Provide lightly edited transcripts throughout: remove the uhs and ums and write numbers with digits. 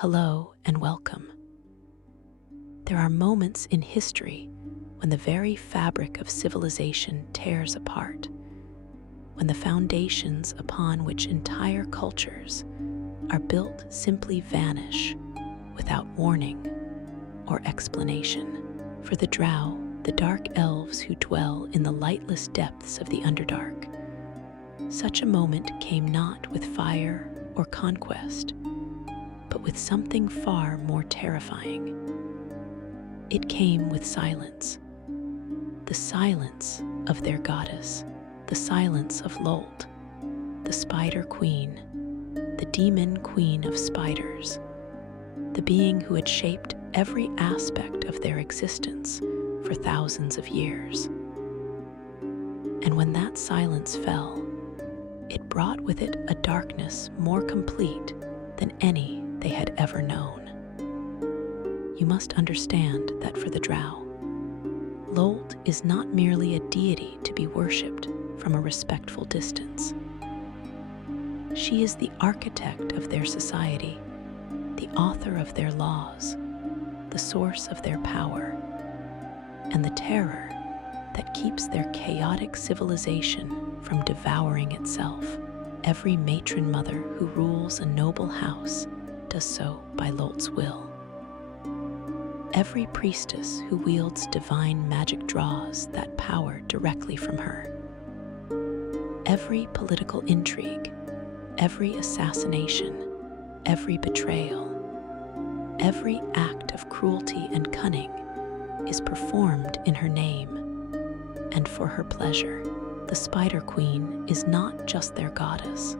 Hello and welcome. There are moments in history when the very fabric of civilization tears apart, when the foundations upon which entire cultures are built simply vanish without warning or explanation. For the Drow, the dark elves who dwell in the lightless depths of the Underdark, such a moment came not with fire or conquest, but with something far more terrifying. It came with silence, the silence of their goddess, the silence of Lolth, the Spider Queen, the demon queen of spiders, the being who had shaped every aspect of their existence for thousands of years. And when that silence fell, it brought with it a darkness more complete than any they had ever known. You must understand that for the Drow, Lolth is not merely a deity to be worshipped from a respectful distance. She is the architect of their society, the author of their laws, the source of their power, and the terror that keeps their chaotic civilization from devouring itself. Every matron mother who rules a noble house does so by Lolth's will. Every priestess who wields divine magic draws that power directly from her. Every political intrigue, every assassination, every betrayal, every act of cruelty and cunning is performed in her name and for her pleasure. The Spider Queen is not just their goddess.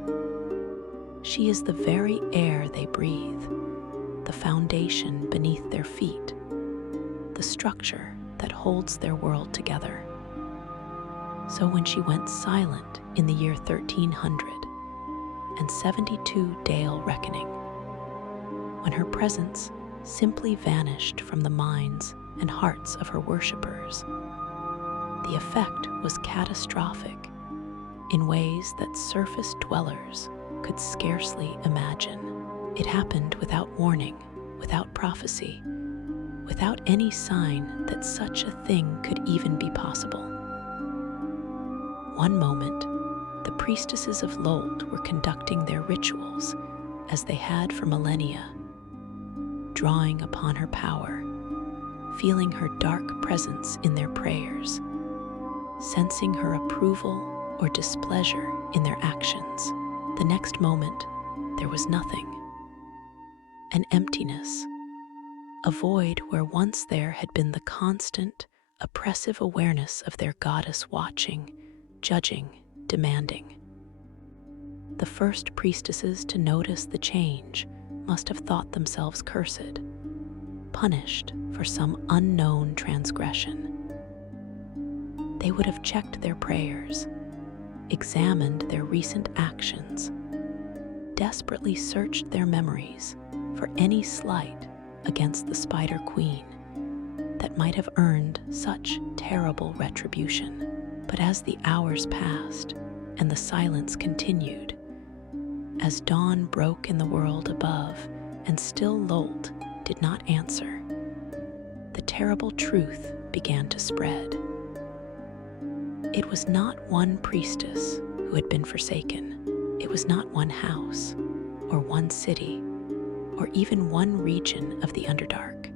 She is the very air they breathe, the foundation beneath their feet, the structure that holds their world together. So when she went silent in the year 1300 and 72 Dale reckoning, when her presence simply vanished from the minds and hearts of her worshippers, the effect was catastrophic in ways that surface dwellers could scarcely imagine. It happened without warning, without prophecy, without any sign that such a thing could even be possible. One moment, the priestesses of Lolth were conducting their rituals as they had for millennia, drawing upon her power, feeling her dark presence in their prayers, sensing her approval or displeasure in their actions. The next moment, there was nothing. An emptiness, a void where once there had been the constant, oppressive awareness of their goddess watching, judging, demanding. The first priestesses to notice the change must have thought themselves cursed, punished for some unknown transgression. They would have checked their prayers, examined their recent actions, desperately searched their memories for any slight against the Spider Queen that might have earned such terrible retribution. But as the hours passed and the silence continued, as dawn broke in the world above and still Lolth did not answer, the terrible truth began to spread. It was not one priestess who had been forsaken. It was not one house, or one city, or even one region of the Underdark.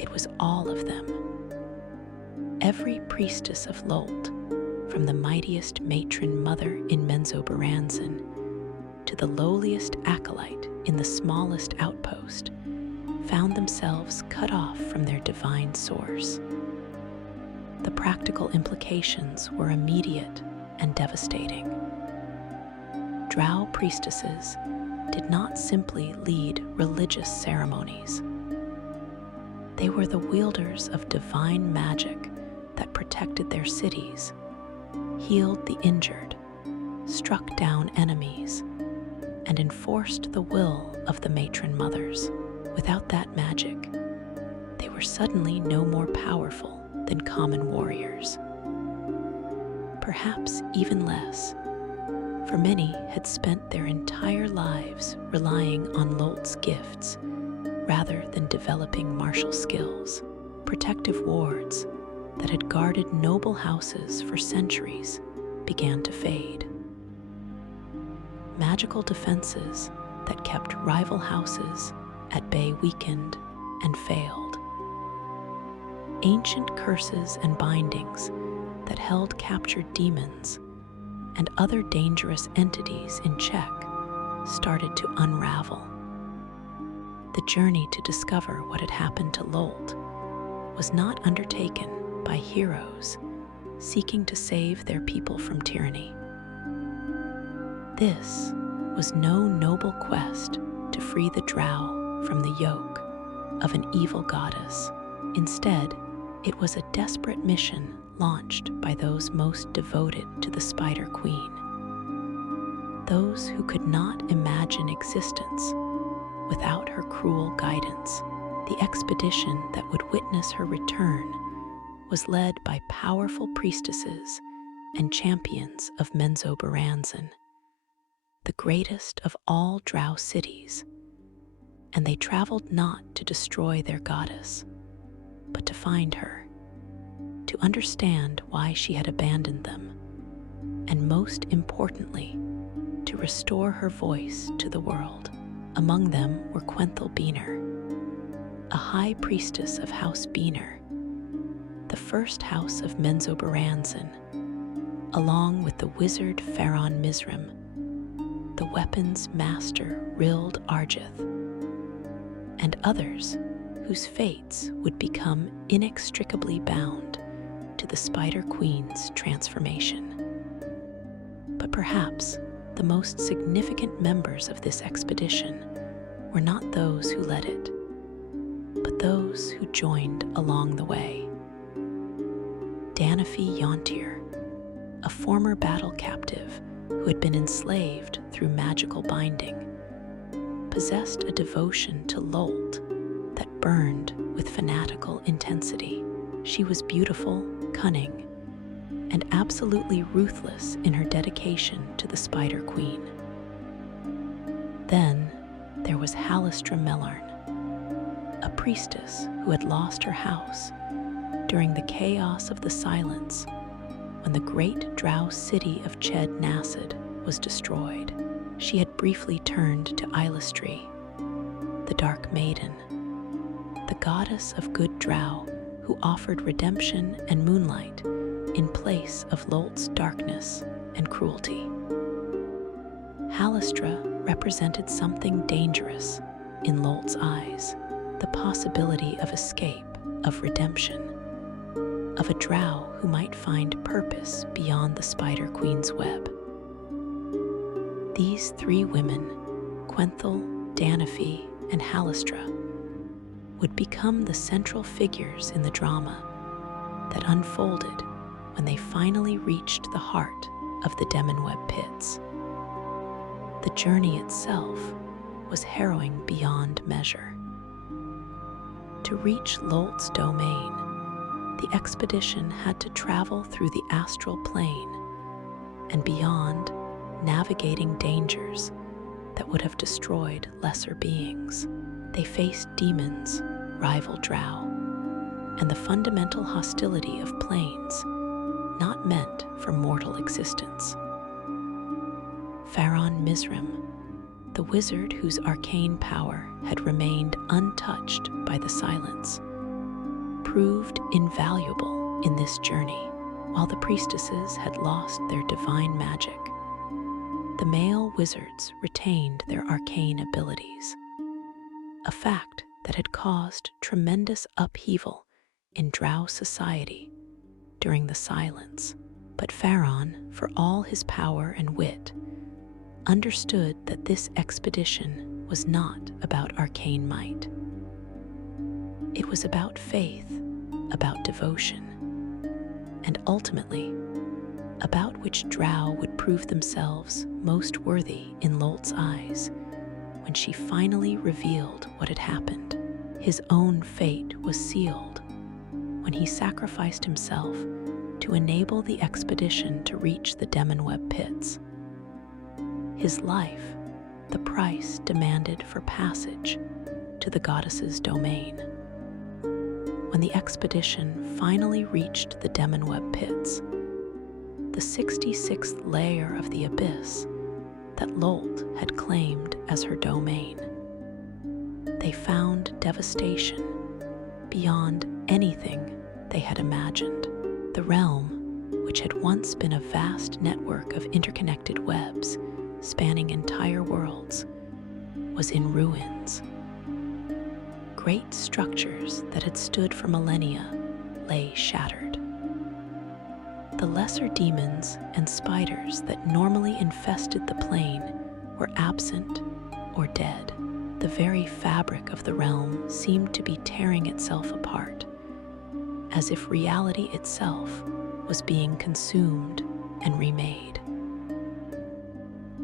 It was all of them. Every priestess of Lolth, from the mightiest matron mother in Menzoberranzan to the lowliest acolyte in the smallest outpost, found themselves cut off from their divine source. The practical implications were immediate and devastating. Drow priestesses did not simply lead religious ceremonies. They were the wielders of divine magic that protected their cities, healed the injured, struck down enemies, and enforced the will of the matron mothers. Without that magic, they were suddenly no more powerful than common warriors. Perhaps even less. for many had spent their entire lives relying on Lolth's gifts rather than developing martial skills. Protective wards that had guarded noble houses for centuries began to fade. Magical defenses that kept rival houses at bay weakened and failed. Ancient curses and bindings that held captured demons and other dangerous entities in check started to unravel. The journey to discover what had happened to Lolth was not undertaken by heroes seeking to save their people from tyranny. This was no noble quest to free the Drow from the yoke of an evil goddess. Instead, it was a desperate mission launched by those most devoted to the Spider Queen. Those who could not imagine existence without her cruel guidance. The expedition that would witness her return was led by powerful priestesses and champions of Menzoberranzan, the greatest of all Drow cities, and they traveled not to destroy their goddess, but to find her, to understand why she had abandoned them, and most importantly, to restore her voice to the world. Among them were Quenthel Beaner, a high priestess of House Beaner, the first house of Menzoberranzan, along with the wizard Vhaeraun Mizrim, the weapons master Rild Argith, and others whose fates would become inextricably bound to the Spider Queen's transformation. But perhaps the most significant members of this expedition were not those who led it, but those who joined along the way. Danafi Yontir, a former battle captive who had been enslaved through magical binding, possessed a devotion to Lolth that burned with fanatical intensity. She was beautiful, cunning, and absolutely ruthless in her dedication to the Spider Queen. Then there was Eilistraee Mellarn, a priestess who had lost her house during the chaos of the Silence when the great Drow city of Ched Nasid was destroyed. She had briefly turned to Eilistraee, the Dark Maiden, the goddess of good Drow who offered redemption and moonlight in place of Lolth's darkness and cruelty. Eilistraee represented something dangerous in Lolth's eyes, the possibility of escape, of redemption, of a Drow who might find purpose beyond the Spider Queen's web. These three women, Quenthel, Danafi, and Eilistraee, would become the central figures in the drama that unfolded when they finally reached the heart of the Demonweb pits. The journey itself was harrowing beyond measure. To reach Lolth's domain, the expedition had to travel through the astral plane and beyond, navigating dangers that would have destroyed lesser beings. They faced demons, rival Drow, and the fundamental hostility of planes not meant for mortal existence. Vhaeraun Mizrim, the wizard whose arcane power had remained untouched by the Silence, proved invaluable in this journey. While the priestesses had lost their divine magic, the male wizards retained their arcane abilities, a fact that had caused tremendous upheaval in Drow society during the Silence. But Vhaeraun, for all his power and wit, understood that this expedition was not about arcane might. It was about faith, about devotion, and ultimately, about which Drow would prove themselves most worthy in Lolth's eyes when she finally revealed what had happened. His own fate was sealed when he sacrificed himself to enable the expedition to reach the Demonweb pits. his life the price demanded for passage to the goddess's domain. When the expedition finally reached the Demonweb pits, the 66th layer of the abyss that Lolth had claimed as her domain, they found devastation beyond anything they had imagined. The realm, which had once been a vast network of interconnected webs spanning entire worlds, was in ruins. Great structures that had stood for millennia lay shattered. The lesser demons and spiders that normally infested the plane were absent or dead. The very fabric of the realm seemed to be tearing itself apart, as if reality itself was being consumed and remade.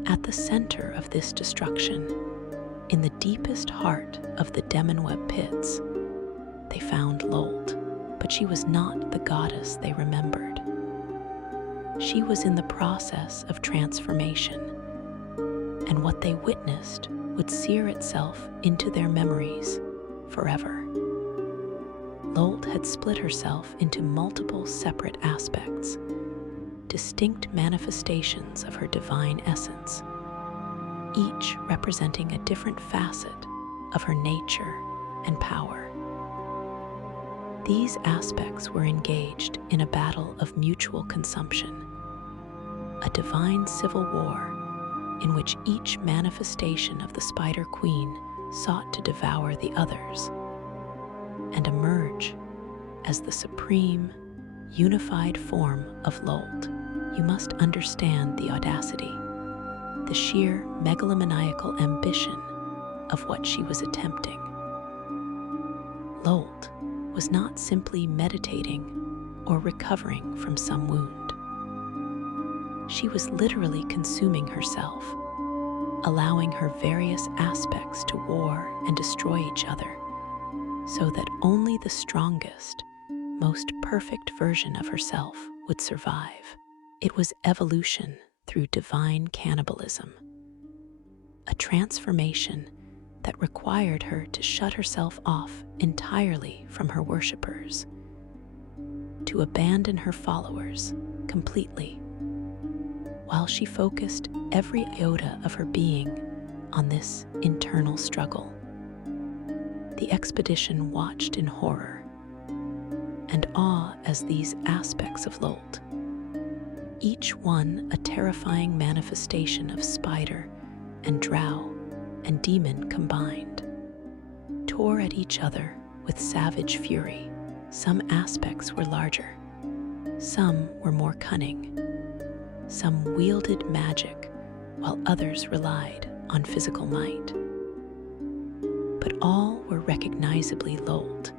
At the center of this destruction, in the deepest heart of the Demonweb pits, they found Lolth, but she was not the goddess they remembered. She was in the process of transformation, and what they witnessed would sear itself into their memories forever. Lolth had split herself into multiple separate aspects, distinct manifestations of her divine essence, each representing a different facet of her nature and power. These aspects were engaged in a battle of mutual consumption, a divine civil war in which each manifestation of the Spider Queen sought to devour the others and emerge as the supreme, unified form of Lolth. You must understand the audacity, the sheer megalomaniacal ambition of what she was attempting. Lolth was not simply meditating or recovering from some wound. She was literally consuming herself, allowing her various aspects to war and destroy each other, so that only the strongest, most perfect version of herself would survive. It was evolution through divine cannibalism, a transformation that required her to shut herself off entirely from her worshippers, to abandon her followers completely, while she focused every iota of her being on this internal struggle. The expedition watched in horror and awe as these aspects of Lolth, each one a terrifying manifestation of spider and drow and demon combined, tore at each other with savage fury. Some aspects were larger, some were more cunning, some wielded magic, while others relied on physical might. But all were recognizably Lolth,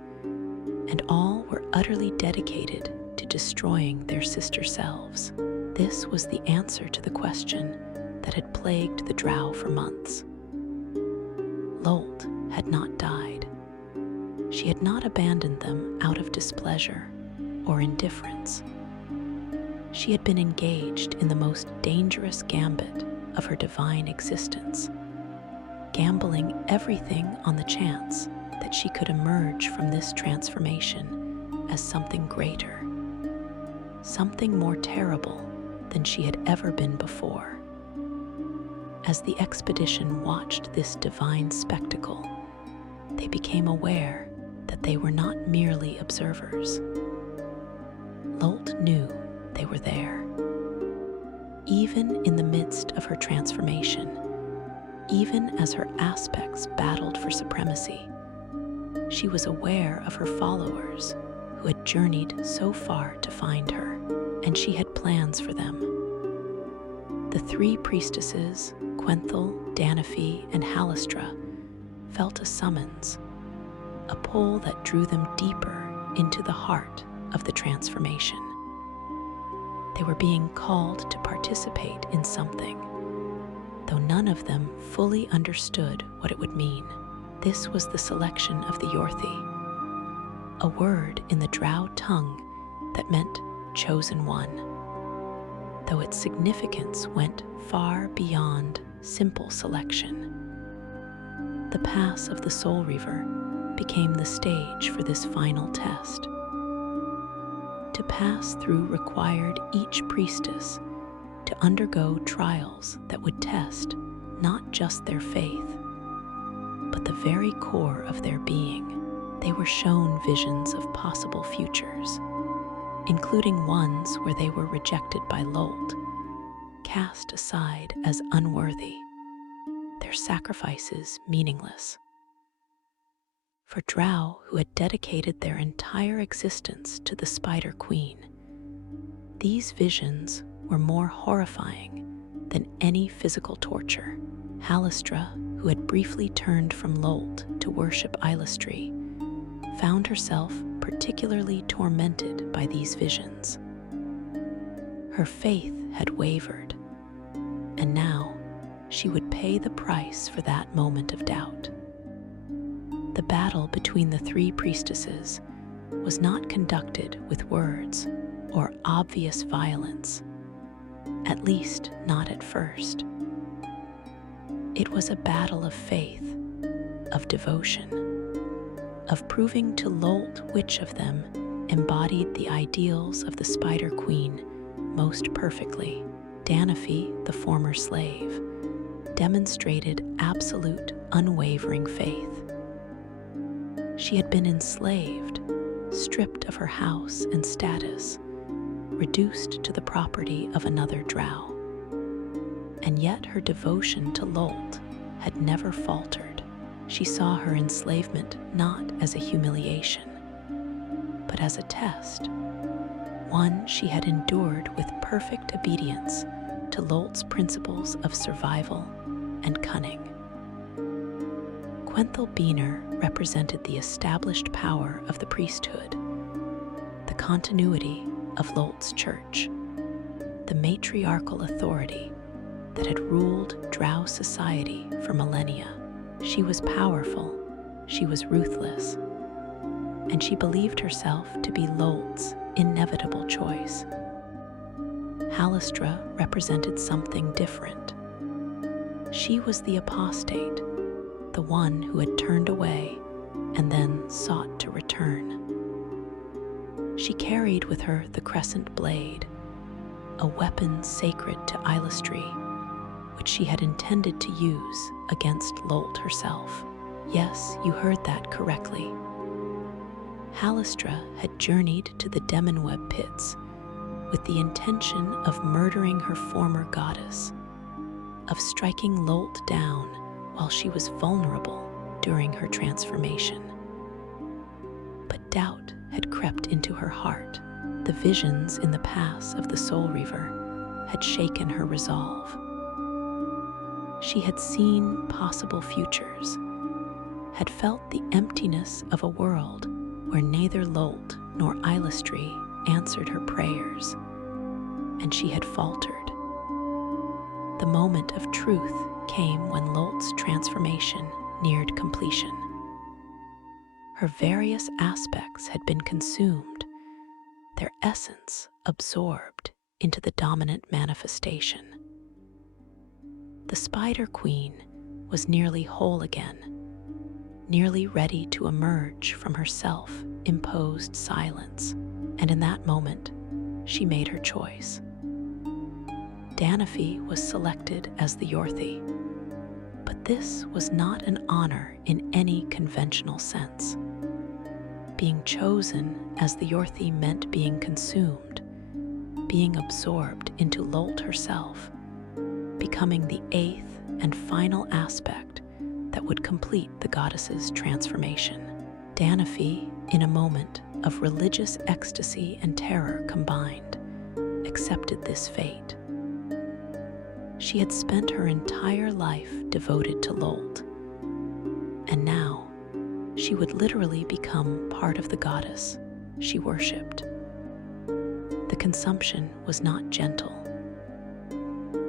and all were utterly dedicated to destroying their sister selves. This was the answer to the question that had plagued the Drow for months. Lolth had not died. She had not abandoned them out of displeasure or indifference. She had been engaged in the most dangerous gambit of her divine existence, gambling everything on the chance that she could emerge from this transformation as something greater, something more terrible than she had ever been before. As the expedition watched this divine spectacle, they became aware that they were not merely observers. Lolth knew they were there. Even in the midst of her transformation, even as her aspects battled for supremacy, she was aware of her followers who had journeyed so far to find her, and she had plans for them. The three priestesses, Quenthel, Danafi, and Eilistraee, felt a summons, a pull that drew them deeper into the heart of the transformation. They were being called to participate in something, though none of them fully understood what it would mean. This was the selection of the Yorthi, a word in the Drow tongue that meant chosen one, though its significance went far beyond simple selection. The pass of the Soul Reaver became the stage for this final test. To pass through required each priestess to undergo trials that would test not just their faith, but the very core of their being. They were shown visions of possible futures, including ones where they were rejected by Lolth, cast aside as unworthy, their sacrifices meaningless. For Drow, who had dedicated their entire existence to the Spider Queen, these visions were more horrifying than any physical torture. Eilistraee, who had briefly turned from Lolth to worship Eilistraee, found herself particularly tormented by these visions. Her faith had wavered, and now she would pay the price for that moment of doubt. The battle between the three priestesses was not conducted with words or obvious violence, at least not at first. It was a battle of faith, of devotion, of proving to Lolth which of them embodied the ideals of the Spider Queen most perfectly. Danafi, the former slave, demonstrated absolute, unwavering faith. She had been enslaved, stripped of her house and status, reduced to the property of another Drow. And yet her devotion to Lolth had never faltered. She saw her enslavement not as a humiliation, but as a test, one she had endured with perfect obedience to Lolth's principles of survival and cunning. Quenthel Beaner represented the established power of the priesthood, the continuity of Lolth's church, the matriarchal authority that had ruled Drow society for millennia. She was powerful, she was ruthless, and she believed herself to be Lolth's inevitable choice. Eilistraee represented something different. She was the apostate, the one who had turned away and then sought to return. She carried with her the crescent blade, a weapon sacred to Eilistraee, which she had intended to use against Lolth herself. Yes, you heard that correctly. Eilistraee had journeyed to the Demonweb pits with the intention of murdering her former goddess, of striking Lolth down while she was vulnerable during her transformation. But doubt had crept into her heart. The visions in the pass of the Soul Reaver had shaken her resolve. She had seen possible futures, had felt the emptiness of a world where neither Lolth nor Eilistraee answered her prayers, and she had faltered. The moment of truth came when Lolth's transformation neared completion. Her various aspects had been consumed, their essence absorbed into the dominant manifestation. The Spider Queen was nearly whole again, nearly ready to emerge from her self-imposed silence, and in that moment, she made her choice. Danafi was selected as the Yorthi, but this was not an honor in any conventional sense. Being chosen as the Yorthi meant being consumed, being absorbed into Lolth herself, becoming the eighth and final aspect that would complete the goddess's transformation. Danafi, in a moment of religious ecstasy and terror combined, accepted this fate. She had spent her entire life devoted to Lolth, and now she would literally become part of the goddess she worshipped. The consumption was not gentle.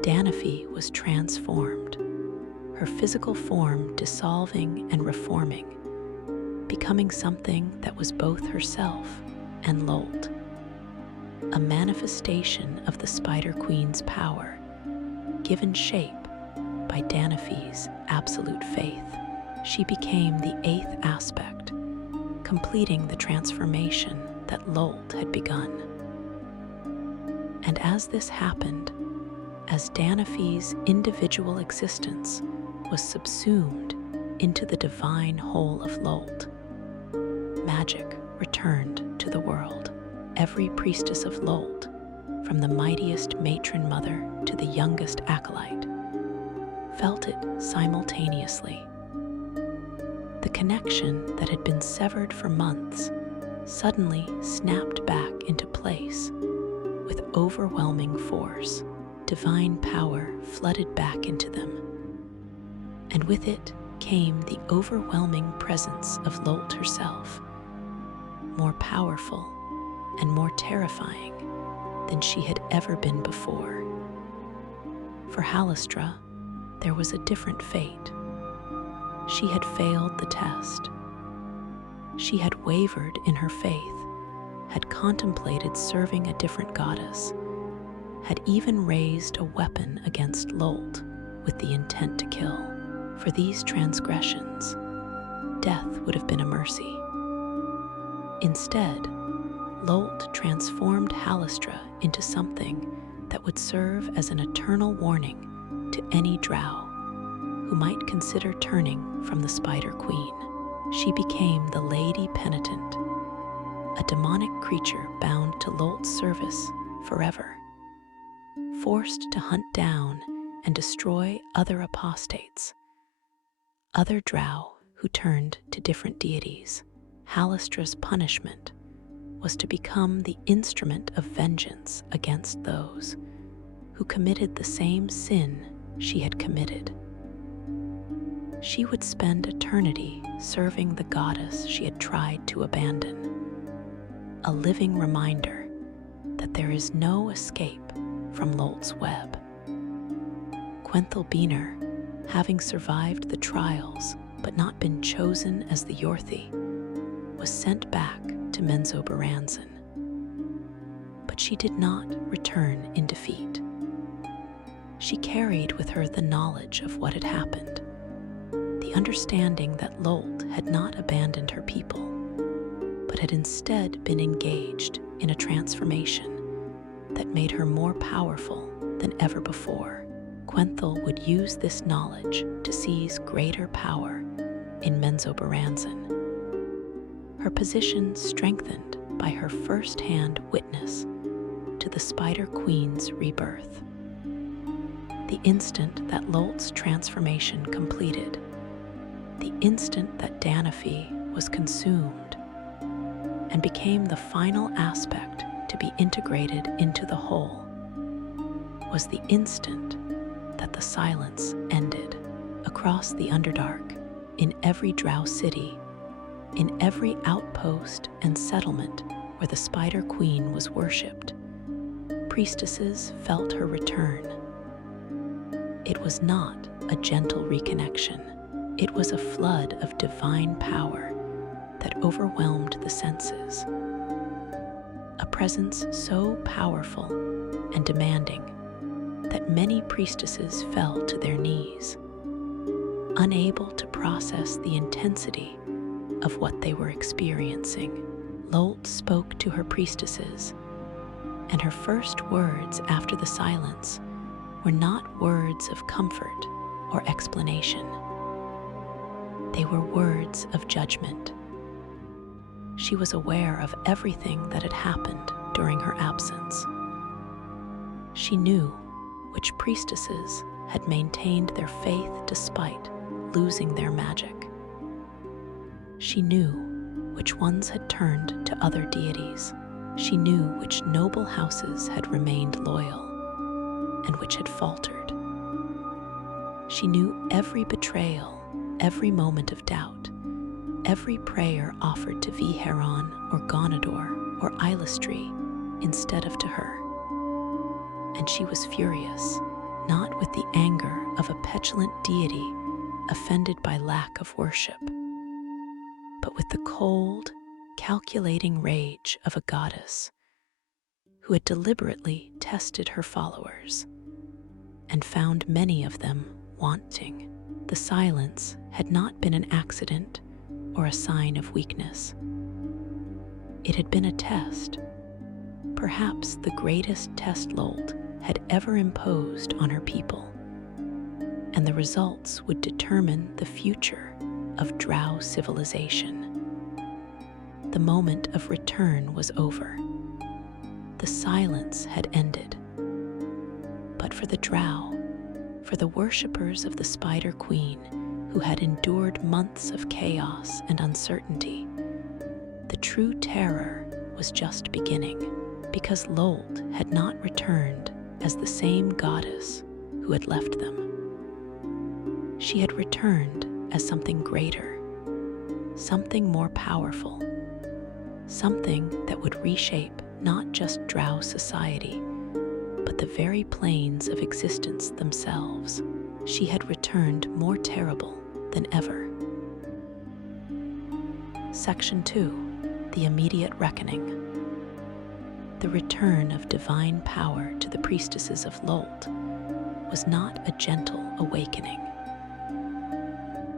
Danafi was transformed, her physical form dissolving and reforming, becoming something that was both herself and Lolth, a manifestation of the Spider Queen's power, given shape by Danaphy's absolute faith. She became the eighth aspect, completing the transformation that Lolth had begun. And as this happened, as Danaphy's individual existence was subsumed into the divine whole of Lolth, magic returned to the world. Every priestess of Lolth, from the mightiest matron mother to the youngest acolyte, felt it simultaneously. The connection that had been severed for months suddenly snapped back into place with overwhelming force. Divine power flooded back into them, and with it came the overwhelming presence of Lolth herself, more powerful and more terrifying than she had ever been before. For Eilistraee, there was a different fate. She had failed the test. She had wavered in her faith, had contemplated serving a different goddess, had even raised a weapon against Lolth with the intent to kill. For these transgressions, death would have been a mercy. Instead, Lolth transformed Eilistraee into something that would serve as an eternal warning to any Drow who might consider turning from the Spider Queen. She became the Lady Penitent, a demonic creature bound to Lolth's service forever, forced to hunt down and destroy other apostates, other Drow who turned to different deities. Eilistraee's punishment was to become the instrument of vengeance against those who committed the same sin she had committed. She would spend eternity serving the goddess she had tried to abandon, a living reminder that there is no escape from Lolth's web. Quenthel Biener, having survived the trials but not been chosen as the Yorthi, was sent back to Menzoberranzan. But she did not return in defeat. She carried with her the knowledge of what had happened, the understanding that Lolth had not abandoned her people, but had instead been engaged in a transformation that made her more powerful than ever before. Quenthel would use this knowledge to seize greater power in Menzoberranzan, her position strengthened by her first-hand witness to the Spider Queen's rebirth. The instant that Lolth's transformation completed, the instant that Danaphy was consumed and became the final aspect to be integrated into the whole, was the instant that the silence ended. Across the Underdark, in every Drow city, in every outpost and settlement where the Spider Queen was worshipped, priestesses felt her return. It was not a gentle reconnection. It was a flood of divine power that overwhelmed the senses. A presence so powerful and demanding that many priestesses fell to their knees, unable to process the intensity of what they were experiencing. Lolth spoke to her priestesses, and her first words after the silence were not words of comfort or explanation. They were words of judgment. She was aware of everything that had happened during her absence. She knew which priestesses had maintained their faith despite losing their magic. She knew which ones had turned to other deities. She knew which noble houses had remained loyal and which had faltered. She knew every betrayal, every moment of doubt, every prayer offered to Vhaeraun or Gonador or Eilistraee instead of to her. And she was furious, not with the anger of a petulant deity offended by lack of worship, but with the cold, calculating rage of a goddess who had deliberately tested her followers and found many of them wanting. The silence had not been an accident or a sign of weakness. It had been a test, perhaps the greatest test Lolth had ever imposed on her people, and the results would determine the future of Drow civilization. The moment of return was over. The silence had ended. But for the Drow, for the worshippers of the Spider Queen who had endured months of chaos and uncertainty, the true terror was just beginning, because Lolth had not returned as the same goddess who had left them. She had returned as something greater, something more powerful, something that would reshape not just Drow society, but the very planes of existence themselves. She had returned more terrible than ever. Section 2. The Immediate Reckoning. The return of divine power to the priestesses of Lolth was not a gentle awakening.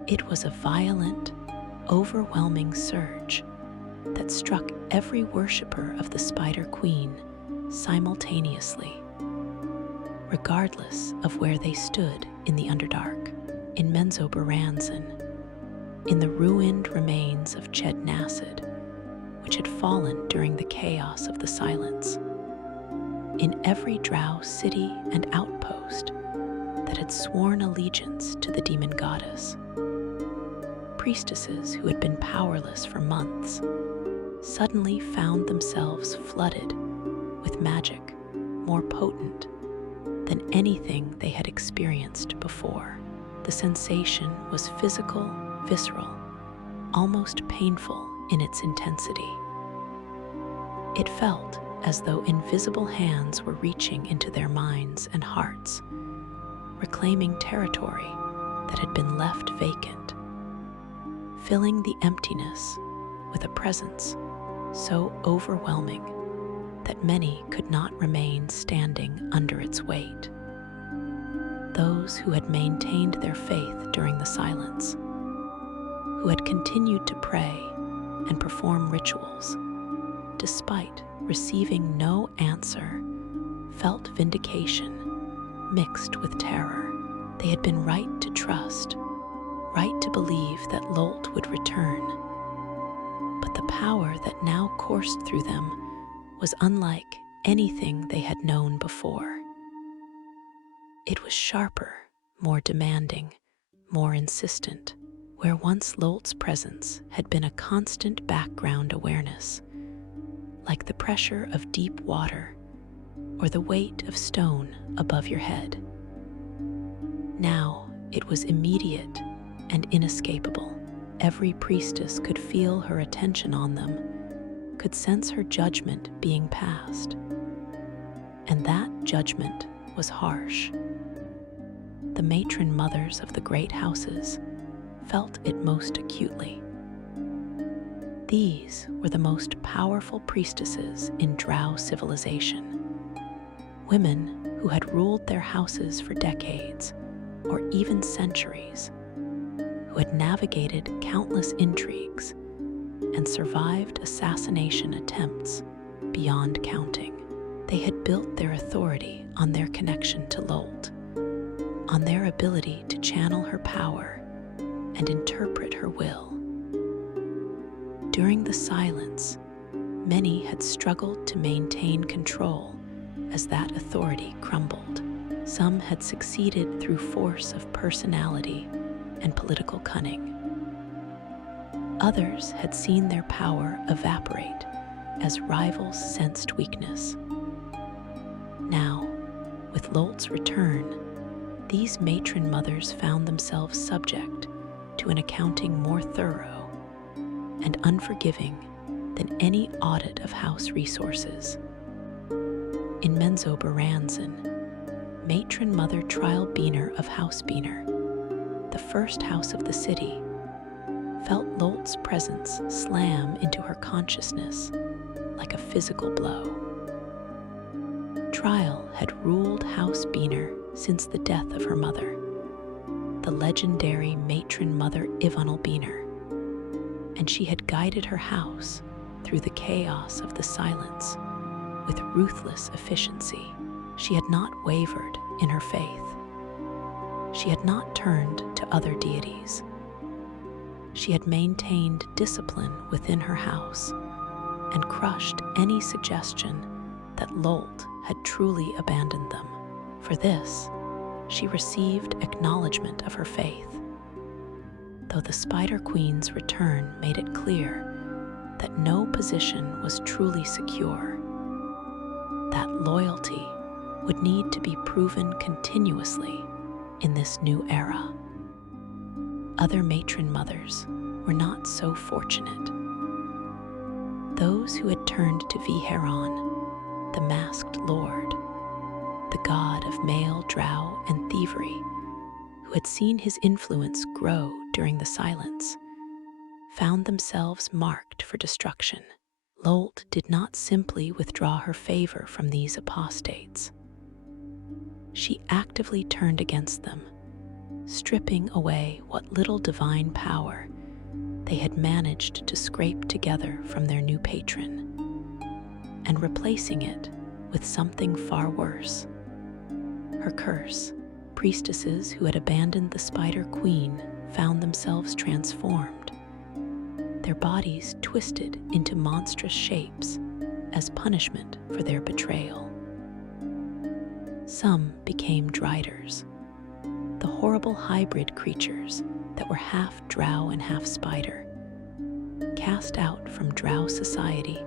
It was a violent, overwhelming surge that struck every worshipper of the Spider Queen simultaneously, regardless of where they stood in the Underdark, in Menzoberranzan, in the ruined remains of Ched-Nasid, which had fallen during the chaos of the Silence, in every Drow city and outpost that had sworn allegiance to the demon goddess. Priestesses who had been powerless for months suddenly found themselves flooded with magic more potent than anything they had experienced before. The sensation was physical, visceral, almost painful in its intensity. It felt as though invisible hands were reaching into their minds and hearts, reclaiming territory that had been left vacant, filling the emptiness with a presence so overwhelming that many could not remain standing under its weight. Those who had maintained their faith during the silence, who had continued to pray and perform rituals, despite receiving no answer, felt vindication mixed with terror. They had been right to trust, right to believe that Lolth would return. But the power that now coursed through them was unlike anything they had known before. It was sharper, more demanding, more insistent. Where once Lolth's presence had been a constant background awareness, like the pressure of deep water or the weight of stone above your head. Now it was immediate and inescapable. Every priestess could feel her attention on them, could sense her judgment being passed. And that judgment was harsh. The matron mothers of the great houses felt it most acutely. These were the most powerful priestesses in Drow civilization, women who had ruled their houses for decades or even centuries, who had navigated countless intrigues and survived assassination attempts beyond counting. They had built their authority on their connection to Lolth, on their ability to channel her power and interpret her will. During the silence, many had struggled to maintain control as that authority crumbled. Some had succeeded through force of personality and political cunning. Others had seen their power evaporate as rivals sensed weakness. Now, with Lolth's return, these matron mothers found themselves subject to an accounting more thorough and unforgiving than any audit of house resources. In Menzoberranzan, matron mother Trial Beaner of House Beaner, the first house of the city, felt Lolth's presence slam into her consciousness like a physical blow. Trial had ruled House Beaner since the death of her mother, the legendary matron mother Vhaeraun and Eilistraee, and she had guided her house through the chaos of the silence with ruthless efficiency. She had not wavered in her faith. She had not turned to other deities. She had maintained discipline within her house and crushed any suggestion that Lolth had truly abandoned them. For this, she received acknowledgement of her faith, though the Spider Queen's return made it clear that no position was truly secure. That loyalty would need to be proven continuously in this new era. Other matron mothers were not so fortunate. Those who had turned to Vhaeraun, the masked lord, the god of male drow and thievery, who had seen his influence grow during the silence, found themselves marked for destruction. Lolth did not simply withdraw her favor from these apostates. She actively turned against them, stripping away what little divine power they had managed to scrape together from their new patron, and replacing it with something far worse. Her curse. Priestesses who had abandoned the Spider Queen found themselves transformed, their bodies twisted into monstrous shapes as punishment for their betrayal. Some became driders, the horrible hybrid creatures that were half drow and half spider, cast out from drow society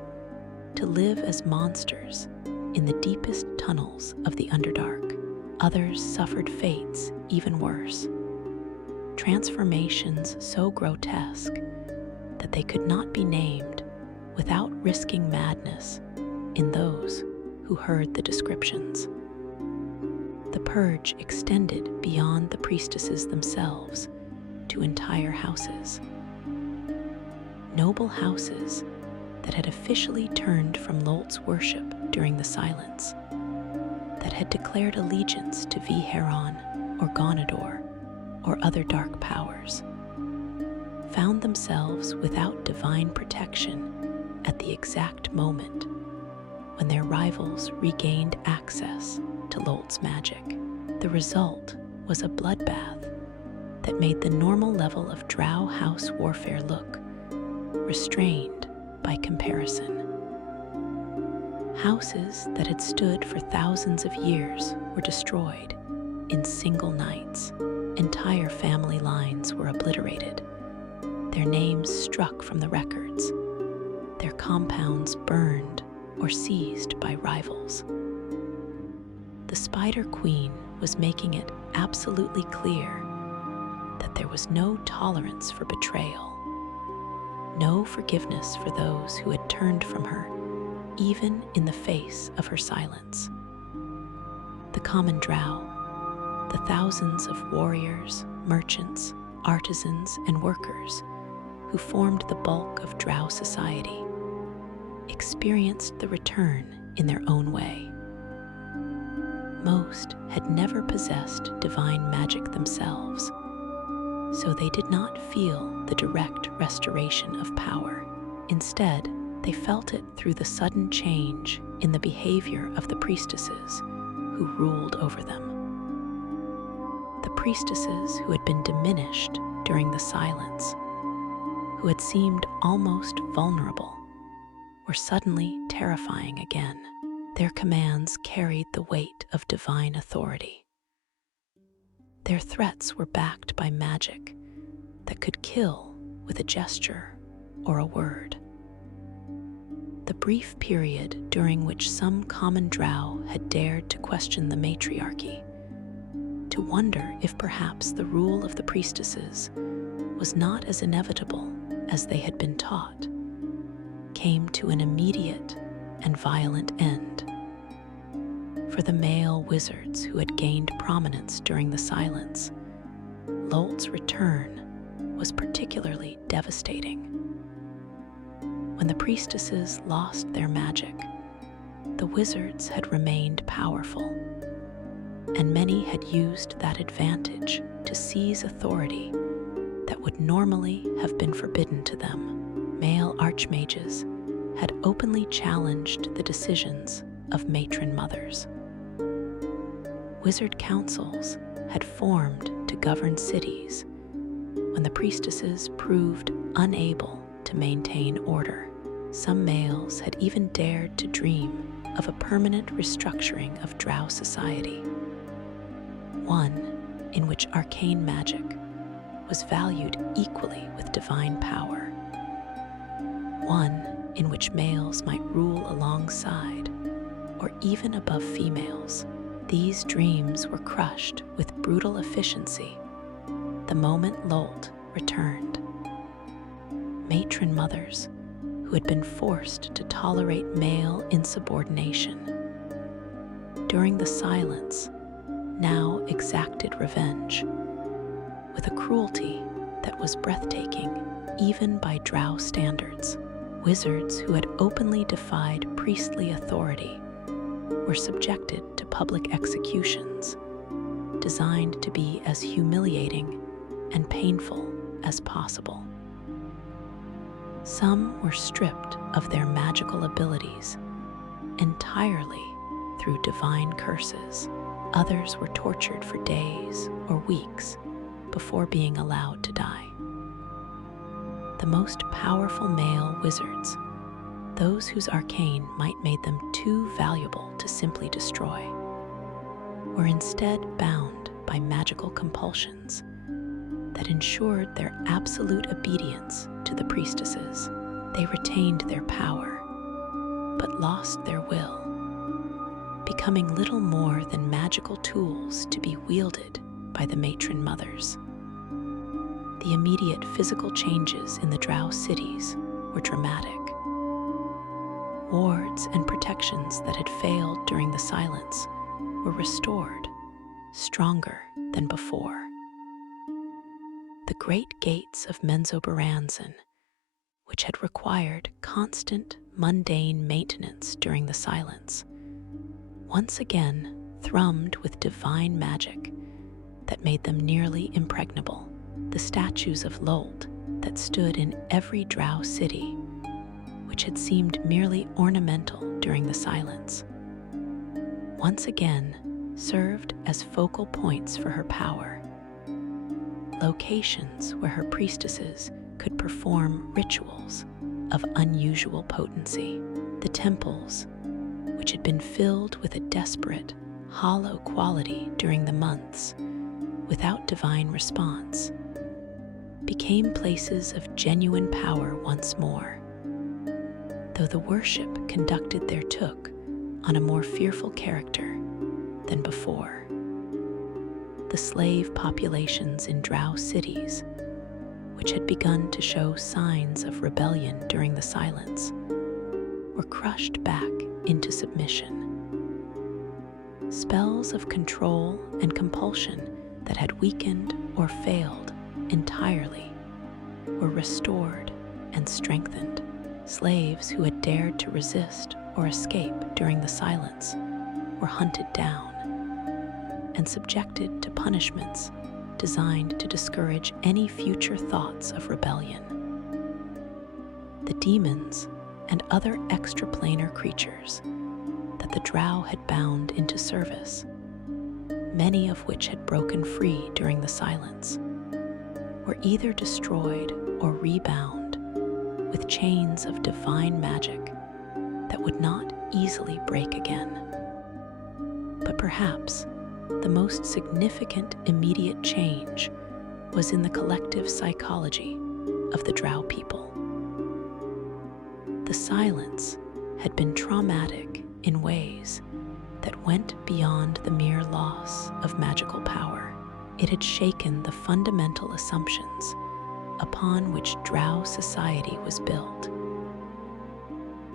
to live as monsters in the deepest tunnels of the Underdark. Others suffered fates even worse, transformations so grotesque that they could not be named without risking madness in those who heard the descriptions. The purge extended beyond the priestesses themselves to entire houses. Noble houses that had officially turned from Lolth's worship during the silence, that had declared allegiance to Vhaeraun or Gonador or other dark powers, found themselves without divine protection at the exact moment when their rivals regained access to Lolth's magic. The result was a bloodbath that made the normal level of Drow house warfare look restrained by comparison. Houses that had stood for thousands of years were destroyed in single nights. Entire family lines were obliterated, their names struck from the records, their compounds burned or seized by rivals. The Spider Queen was making it absolutely clear that there was no tolerance for betrayal, no forgiveness for those who had turned from her, even in the face of her silence. The common drow, the thousands of warriors, merchants, artisans, and workers who formed the bulk of drow society, experienced the return in their own way. Most had never possessed divine magic themselves, so they did not feel the direct restoration of power. Instead, they felt it through the sudden change in the behavior of the priestesses who ruled over them. The priestesses who had been diminished during the silence, who had seemed almost vulnerable, were suddenly terrifying again. Their commands carried the weight of divine authority. Their threats were backed by magic that could kill with a gesture or a word. The brief period during which some common drow had dared to question the matriarchy, to wonder if perhaps the rule of the priestesses was not as inevitable as they had been taught, came to an immediate and violent end. For the male wizards who had gained prominence during the silence, Lolth's return was particularly devastating. When the priestesses lost their magic, the wizards had remained powerful. and many had used that advantage to seize authority that would normally have been forbidden to them. Male archmages had openly challenged the decisions of matron mothers. Wizard councils had formed to govern cities when the priestesses proved unable to maintain order. Some males had even dared to dream of a permanent restructuring of Drow society, one in which arcane magic was valued equally with divine power, one in which males might rule alongside or even above females. These dreams were crushed with brutal efficiency the moment Lolth returned. Matron mothers who had been forced to tolerate male insubordination during the silence now exacted revenge with a cruelty that was breathtaking even by Drow standards. Wizards who had openly defied priestly authority were subjected to public executions designed to be as humiliating and painful as possible. Some were stripped of their magical abilities entirely through divine curses. Others were tortured for days or weeks before being allowed to die. The most powerful male wizards, those whose arcane might make them too valuable to simply destroy, were instead bound by magical compulsions that ensured their absolute obedience to the priestesses. They retained their power, but lost their will, becoming little more than magical tools to be wielded by the matron mothers. The immediate physical changes in the Drow cities were dramatic. Wards and protections that had failed during the silence were restored, stronger than before. The great gates of Menzoberranzan, which had required constant, mundane maintenance during the silence, once again thrummed with divine magic that made them nearly impregnable. The statues of Lolth that stood in every Drow city, which had seemed merely ornamental during the silence, once again served as focal points for her power, locations where her priestesses could perform rituals of unusual potency. The temples, which had been filled with a desperate, hollow quality during the months without divine response, became places of genuine power once more, though the worship conducted there took on a more fearful character than before. The slave populations in Drow cities, which had begun to show signs of rebellion during the silence, were crushed back into submission. Spells of control and compulsion that had weakened or failed entirely were restored and strengthened. Slaves who had dared to resist or escape during the silence were hunted down and subjected to punishments designed to discourage any future thoughts of rebellion. The demons and other extraplanar creatures that the Drow had bound into service, many of which had broken free during the silence, were either destroyed or rebound with chains of divine magic that would not easily break again. But perhaps the most significant immediate change was in the collective psychology of the Drow people. The silence had been traumatic in ways that went beyond the mere loss of magical power. It had shaken the fundamental assumptions upon which Drow society was built.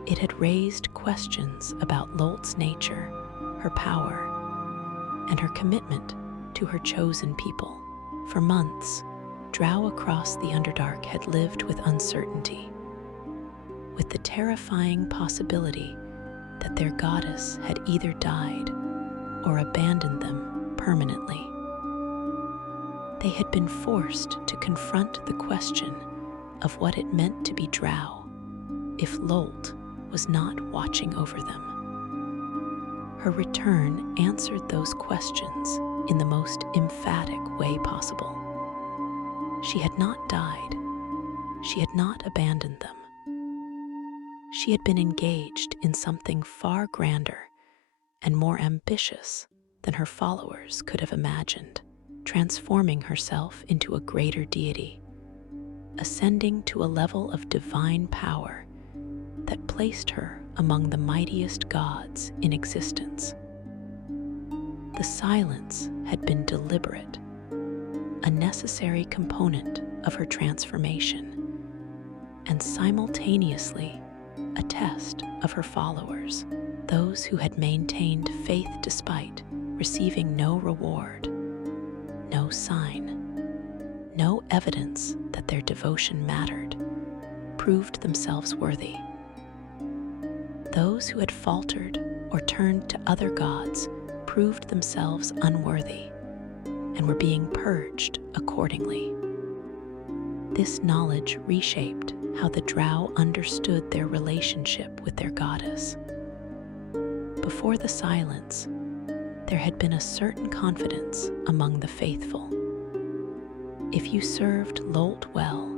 It had raised questions about Lolth's nature, her power, and her commitment to her chosen people. For months, Drow across the Underdark had lived with uncertainty, with the terrifying possibility that their goddess had either died or abandoned them permanently. They had been forced to confront the question of what it meant to be Drow if Lolth was not watching over them. Her return answered those questions in the most emphatic way possible. She had not died. She had not abandoned them. She had been engaged in something far grander and more ambitious than her followers could have imagined, transforming herself into a greater deity, ascending to a level of divine power that placed her among the mightiest gods in existence. The silence had been deliberate, a necessary component of her transformation, and simultaneously a test of her followers, those who had maintained faith despite receiving no reward, no sign, no evidence that their devotion mattered, proved themselves worthy. Those who had faltered or turned to other gods proved themselves unworthy and were being purged accordingly. This knowledge reshaped how the Drow understood their relationship with their goddess. Before the silence, there had been a certain confidence among the faithful. If you served Lolth well,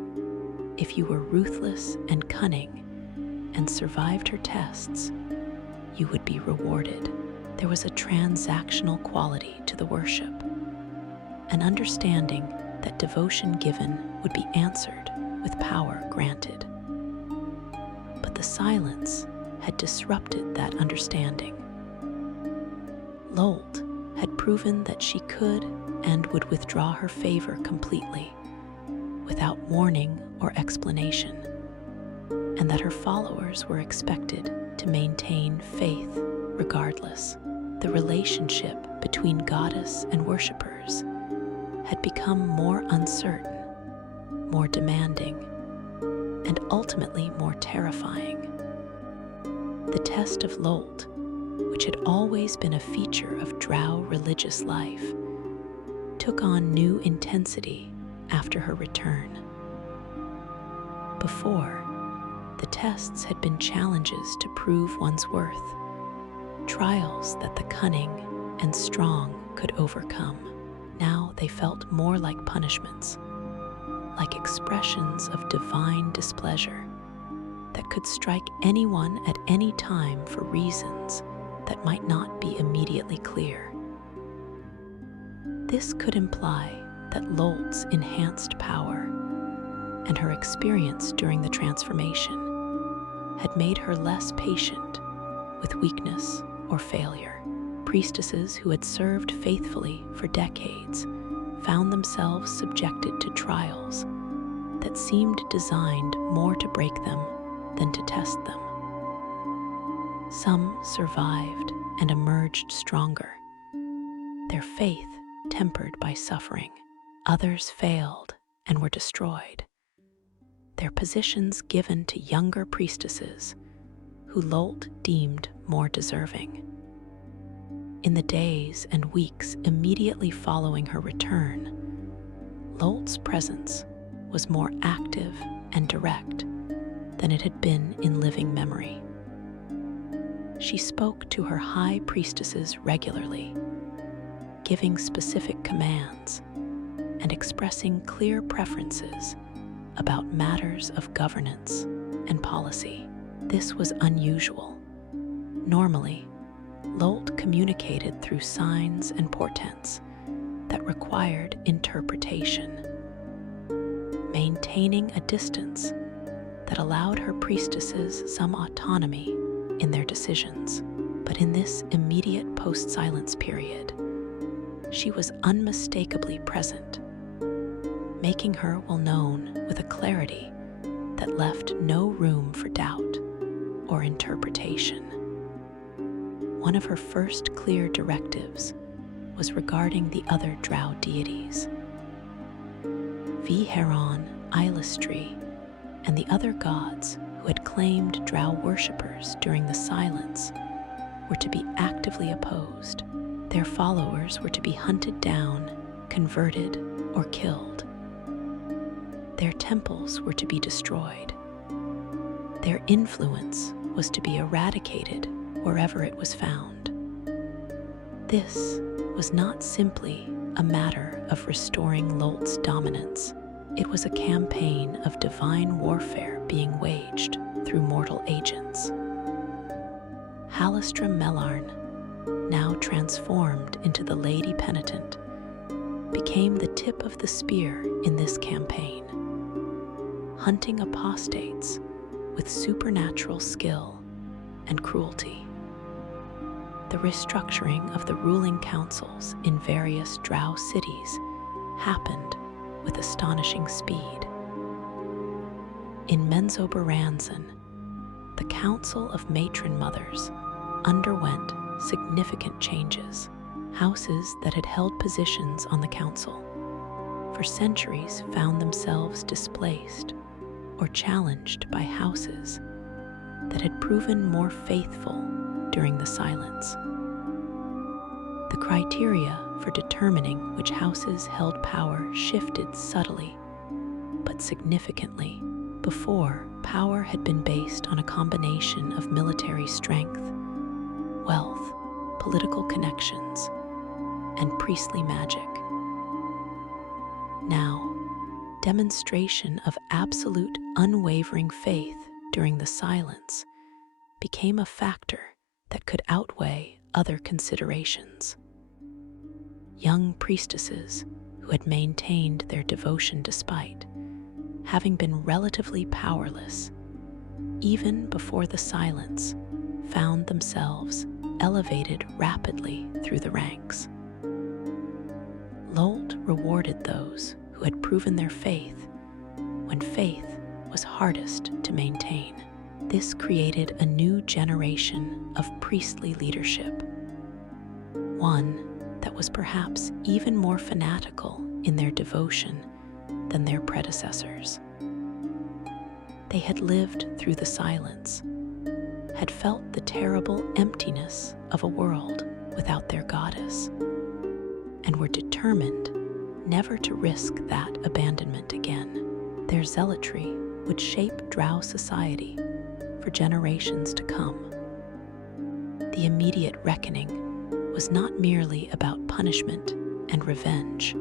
if you were ruthless and cunning and survived her tests, you would be rewarded. There was a transactional quality to the worship, an understanding that devotion given would be answered with power granted. But the silence had disrupted that understanding. Lolth had proven that she could and would withdraw her favor completely, without warning or explanation, and that her followers were expected to maintain faith regardless. The relationship between goddess and worshippers had become more uncertain, more demanding, and ultimately more terrifying. The test of Lolth, which had always been a feature of Drow religious life, took on new intensity after her return. Before, the tests had been challenges to prove one's worth, trials that the cunning and strong could overcome. Now they felt more like punishments, like expressions of divine displeasure that could strike anyone at any time for reasons that might not be immediately clear. This could imply that Lolth's enhanced power and her experience during the transformation had made her less patient with weakness or failure. Priestesses who had served faithfully for decades found themselves subjected to trials that seemed designed more to break them than to test them. Some survived and emerged stronger, their faith tempered by suffering. Others failed and were destroyed, their positions given to younger priestesses who Lolth deemed more deserving. In the days and weeks immediately following her return, Lolth's presence was more active and direct than it had been in living memory. She spoke to her high priestesses regularly, giving specific commands and expressing clear preferences about matters of governance and policy. This was unusual. Normally, Lolth communicated through signs and portents that required interpretation, maintaining a distance that allowed her priestesses some autonomy in their decisions. But in this immediate post-silence period, she was unmistakably present, making her well known with a clarity that left no room for doubt or interpretation. One of her first clear directives was regarding the other Drow deities. Vhaeraun, Eilistraee, and the other gods who had claimed Drow worshippers during the silence were to be actively opposed. Their followers were to be hunted down, converted, or killed. Their temples were to be destroyed. Their influence was to be eradicated wherever it was found. This was not simply a matter of restoring Lolth's dominance. It was a campaign of divine warfare being waged through mortal agents. Eilistraee, now transformed into the Lady Penitent, became the tip of the spear in this campaign, hunting apostates with supernatural skill and cruelty. The restructuring of the ruling councils in various Drow cities happened with astonishing speed. In Menzoberranzan, the Council of Matron Mothers underwent significant changes. Houses that had held positions on the council for centuries found themselves displaced or challenged by houses that had proven more faithful during the silence. The criteria for determining which houses held power shifted subtly but significantly. Before, power had been based on a combination of military strength, wealth, political connections, and priestly magic. Now, demonstration of absolute unwavering faith during the silence became a factor that could outweigh other considerations. Young priestesses who had maintained their devotion despite having been relatively powerless, even before the silence, found themselves elevated rapidly through the ranks. Lolth rewarded those who had proven their faith when faith was hardest to maintain. This created a new generation of priestly leadership, one that was perhaps even more fanatical in their devotion than their predecessors. They had lived through the silence, had felt the terrible emptiness of a world without their goddess, and were determined never to risk that abandonment again. Their zealotry would shape Drow society for generations to come. The immediate reckoning was not merely about punishment and revenge,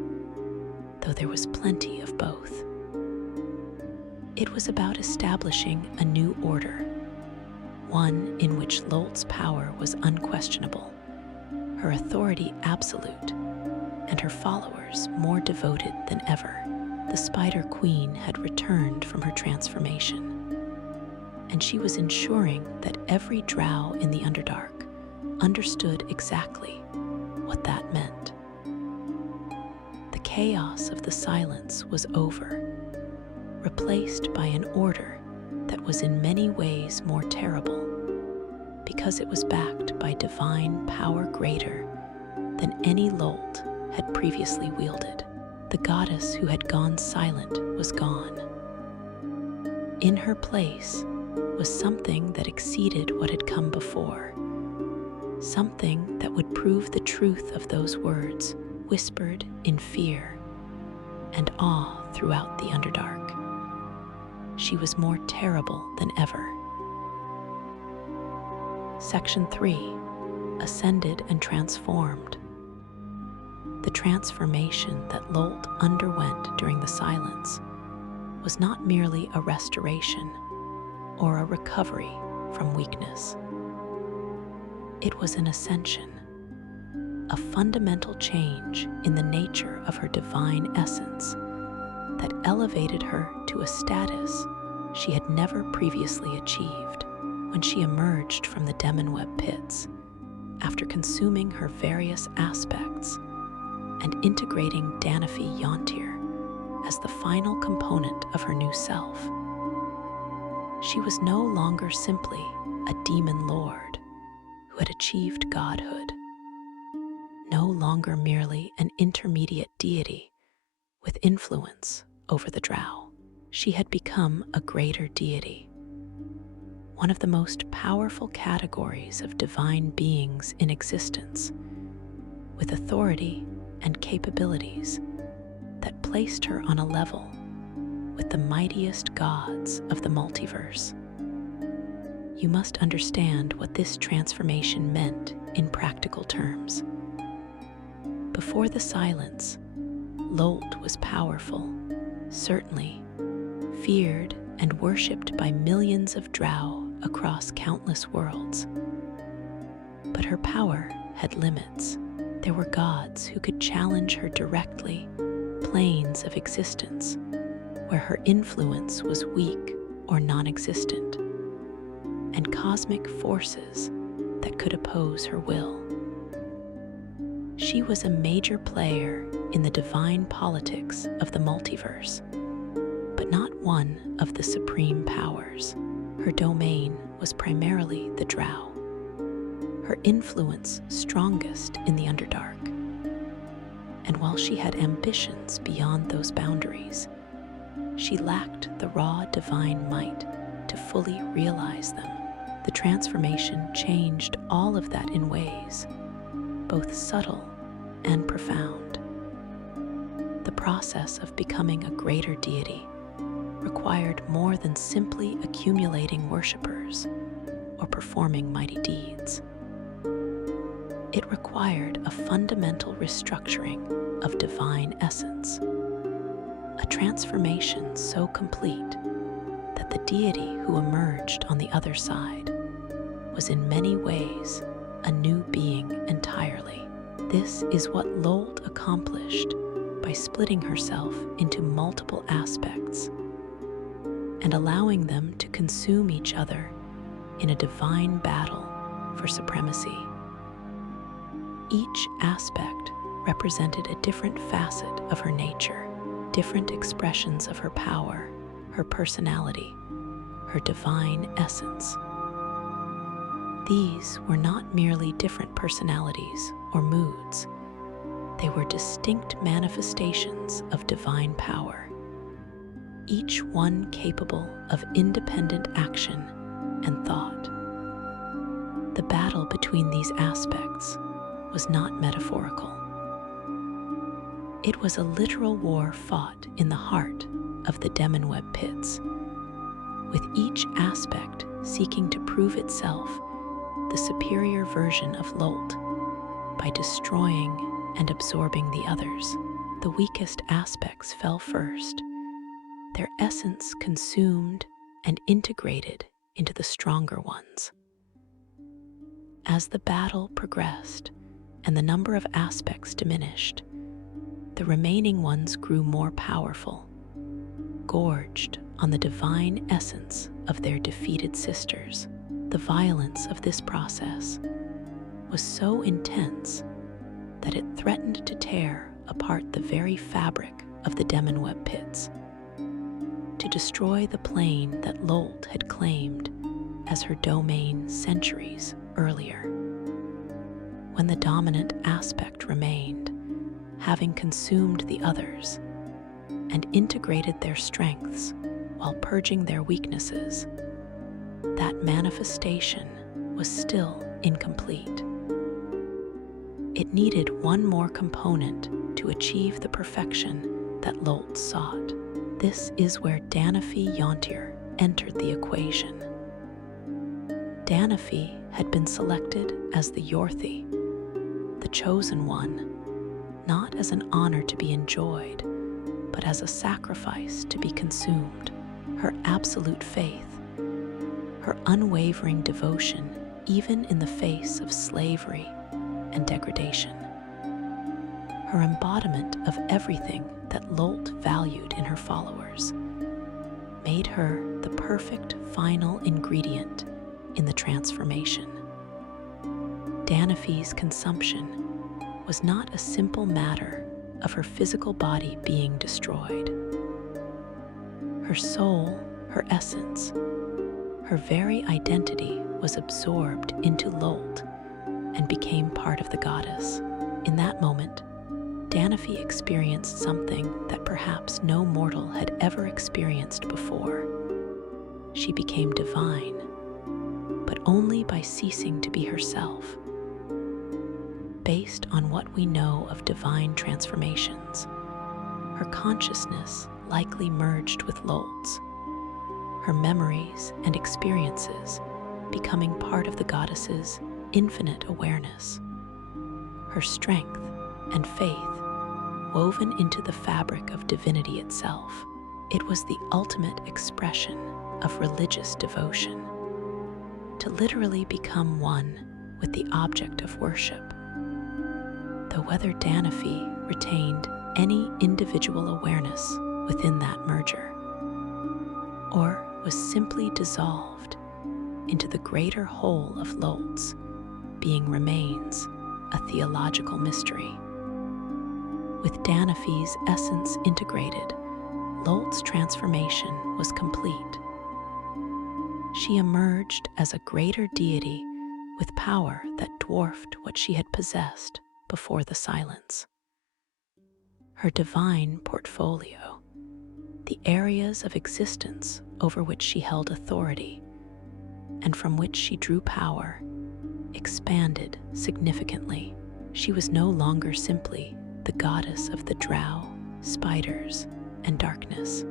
though there was plenty of both. It was about establishing a new order, one in which Lolth's power was unquestionable, her authority absolute, and her followers more devoted than ever. The Spider Queen had returned from her transformation, and she was ensuring that every Drow in the Underdark understood exactly what that meant. The chaos of the silence was over, replaced by an order that was in many ways more terrible, because it was backed by divine power greater than any Lolth had previously wielded. The goddess who had gone silent was gone. In her place was something that exceeded what had come before, something that would prove the truth of those words whispered in fear and awe throughout the Underdark. She was more terrible than ever. Section 3. Ascended and transformed. The transformation that Lolth underwent during the silence was not merely a restoration or a recovery from weakness. It was an ascension, a fundamental change in the nature of her divine essence that elevated her to a status she had never previously achieved. When she emerged from the Demonweb pits, after consuming her various aspects and integrating Danafi Yontir as the final component of her new self, she was no longer simply a demon lord who had achieved godhood, no longer merely an intermediate deity with influence over the Drow. She had become a greater deity, one of the most powerful categories of divine beings in existence, with authority and capabilities that placed her on a level with the mightiest gods of the multiverse. You must understand what this transformation meant in practical terms. Before the silence, Lolth was powerful, certainly, feared and worshipped by millions of Drow across countless worlds. But her power had limits. There were gods who could challenge her directly, planes of existence where her influence was weak or non-existent, and cosmic forces that could oppose her will. She was a major player in the divine politics of the multiverse, but not one of the supreme powers. Her domain was primarily the Drow, her influence strongest in the Underdark. And while she had ambitions beyond those boundaries, she lacked the raw divine might to fully realize them. The transformation changed all of that in ways both subtle and profound. The process of becoming a greater deity required more than simply accumulating worshippers or performing mighty deeds. It required a fundamental restructuring of divine essence, a transformation so complete that the deity who emerged on the other side was in many ways a new being entirely. This is what Lolth accomplished by splitting herself into multiple aspects and allowing them to consume each other in a divine battle for supremacy. Each aspect represented a different facet of her nature, different expressions of her power, her personality, her divine essence. These were not merely different personalities or moods. They were distinct manifestations of divine power, each one capable of independent action and thought. The battle between these aspects was not metaphorical. It was a literal war fought in the heart of the Demonweb pits, with each aspect seeking to prove itself the superior version of Lolth by destroying and absorbing the others. The weakest aspects fell first, their essence consumed and integrated into the stronger ones. As the battle progressed and the number of aspects diminished, the remaining ones grew more powerful, gorged on the divine essence of their defeated sisters. The violence of this process was so intense that it threatened to tear apart the very fabric of the Demonweb pits, to destroy the plane that Lolth had claimed as her domain centuries earlier. When the dominant aspect remained, having consumed the others and integrated their strengths while purging their weaknesses, that manifestation was still incomplete. It needed one more component to achieve the perfection that Lolth sought. This is where Danafi Yontir entered the equation. Danafi had been selected as the Yorthi, the chosen one, not as an honor to be enjoyed, but as a sacrifice to be consumed. Her absolute faith, her unwavering devotion even in the face of slavery and degradation, her embodiment of everything that Lolth valued in her followers, made her the perfect final ingredient in the transformation. Danafi's consumption was not a simple matter of her physical body being destroyed. Her soul, her essence, her very identity was absorbed into Lolth and became part of the goddess. In that moment, Danafi experienced something that perhaps no mortal had ever experienced before. She became divine, but only by ceasing to be herself. based on what we know of divine transformations. Her consciousness likely merged with Lolth's, her memories and experiences becoming part of the goddess's infinite awareness. Her strength and faith woven into the fabric of divinity itself. It was the ultimate expression of religious devotion, to literally become one with the object of worship. Though whether Danafi retained any individual awareness within that merger, or was simply dissolved into the greater whole of Lolth's being, remains a theological mystery. With Danafi's essence integrated, Lolth's transformation was complete. She emerged as a greater deity with power that dwarfed what she had possessed before the silence. Her divine portfolio, the areas of existence over which she held authority and from which she drew power, expanded significantly. She was no longer simply the goddess of the Drow, spiders, and darkness.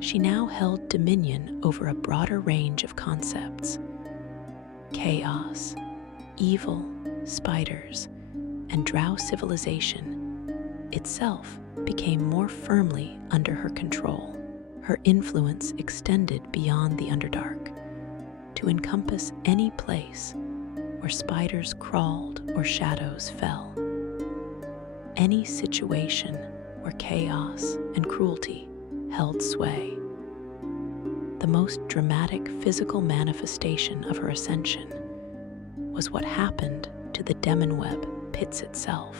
She now held dominion over a broader range of concepts: chaos, evil, spiders, and Drow civilization itself became more firmly under her control. Her influence extended beyond the Underdark to encompass any place where spiders crawled or shadows fell, any situation where chaos and cruelty held sway. The most dramatic physical manifestation of her ascension was what happened to the Demonweb pits itself.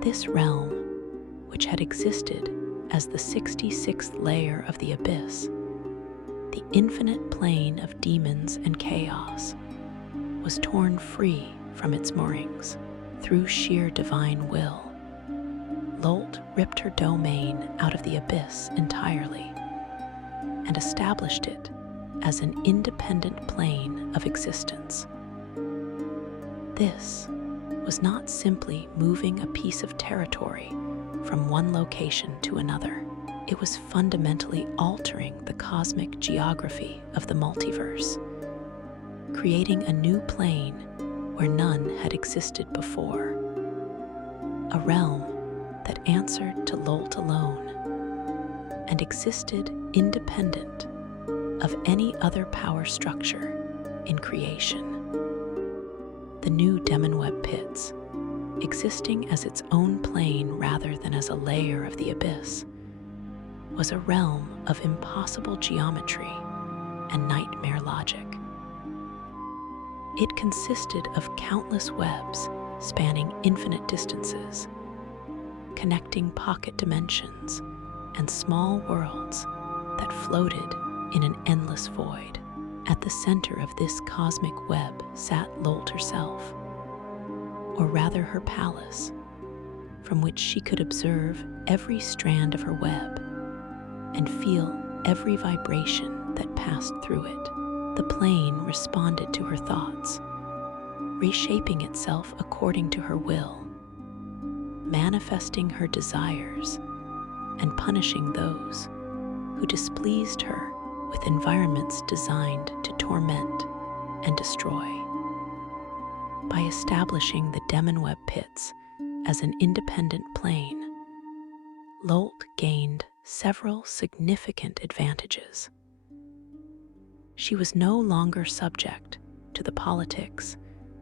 This realm, which had existed as the 66th layer of the abyss, the infinite plane of demons and chaos, was torn free from its moorings. Through sheer divine will, Lolth ripped her domain out of the abyss entirely and established it as an independent plane of existence. This was not simply moving a piece of territory from one location to another. It was fundamentally altering the cosmic geography of the multiverse, creating a new plane where none had existed before. A realm that answered to Lolth alone and existed independent of any other power structure in creation. The new Demonweb pits, existing as its own plane rather than as a layer of the abyss, was a realm of impossible geometry and nightmare logic. It consisted of countless webs spanning infinite distances, connecting pocket dimensions and small worlds that floated in an endless void. At the center of this cosmic web sat Lolth herself, or rather her palace, from which she could observe every strand of her web and feel every vibration that passed through it. The plane responded to her thoughts, reshaping itself according to her will, manifesting her desires and punishing those who displeased her with environments designed to torment and destroy. By establishing the Demonweb pits as an independent plane, Lolth gained several significant advantages. She was no longer subject to the politics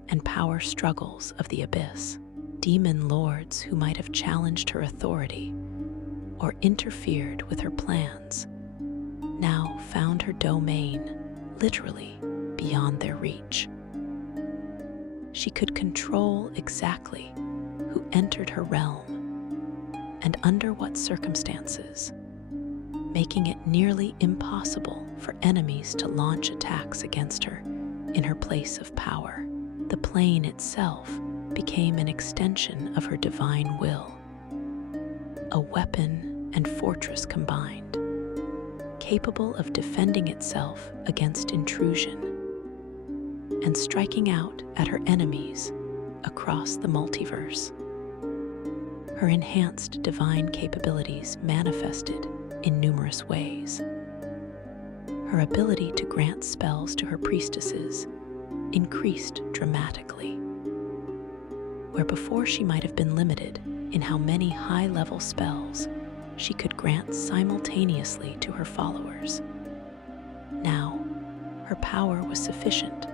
and power struggles of the abyss. Demon lords who might have challenged her authority or interfered with her plans now found her domain literally beyond their reach. She could control exactly who entered her realm and under what circumstances, making it nearly impossible for enemies to launch attacks against her in her place of power. The plane itself became an extension of her divine will, a weapon and fortress combined, capable of defending itself against intrusion. and striking out at her enemies across the multiverse. Her enhanced divine capabilities manifested in numerous ways. Her ability to grant spells to her priestesses increased dramatically. Where before she might have been limited in how many high-level spells she could grant simultaneously to her followers, now her power was sufficient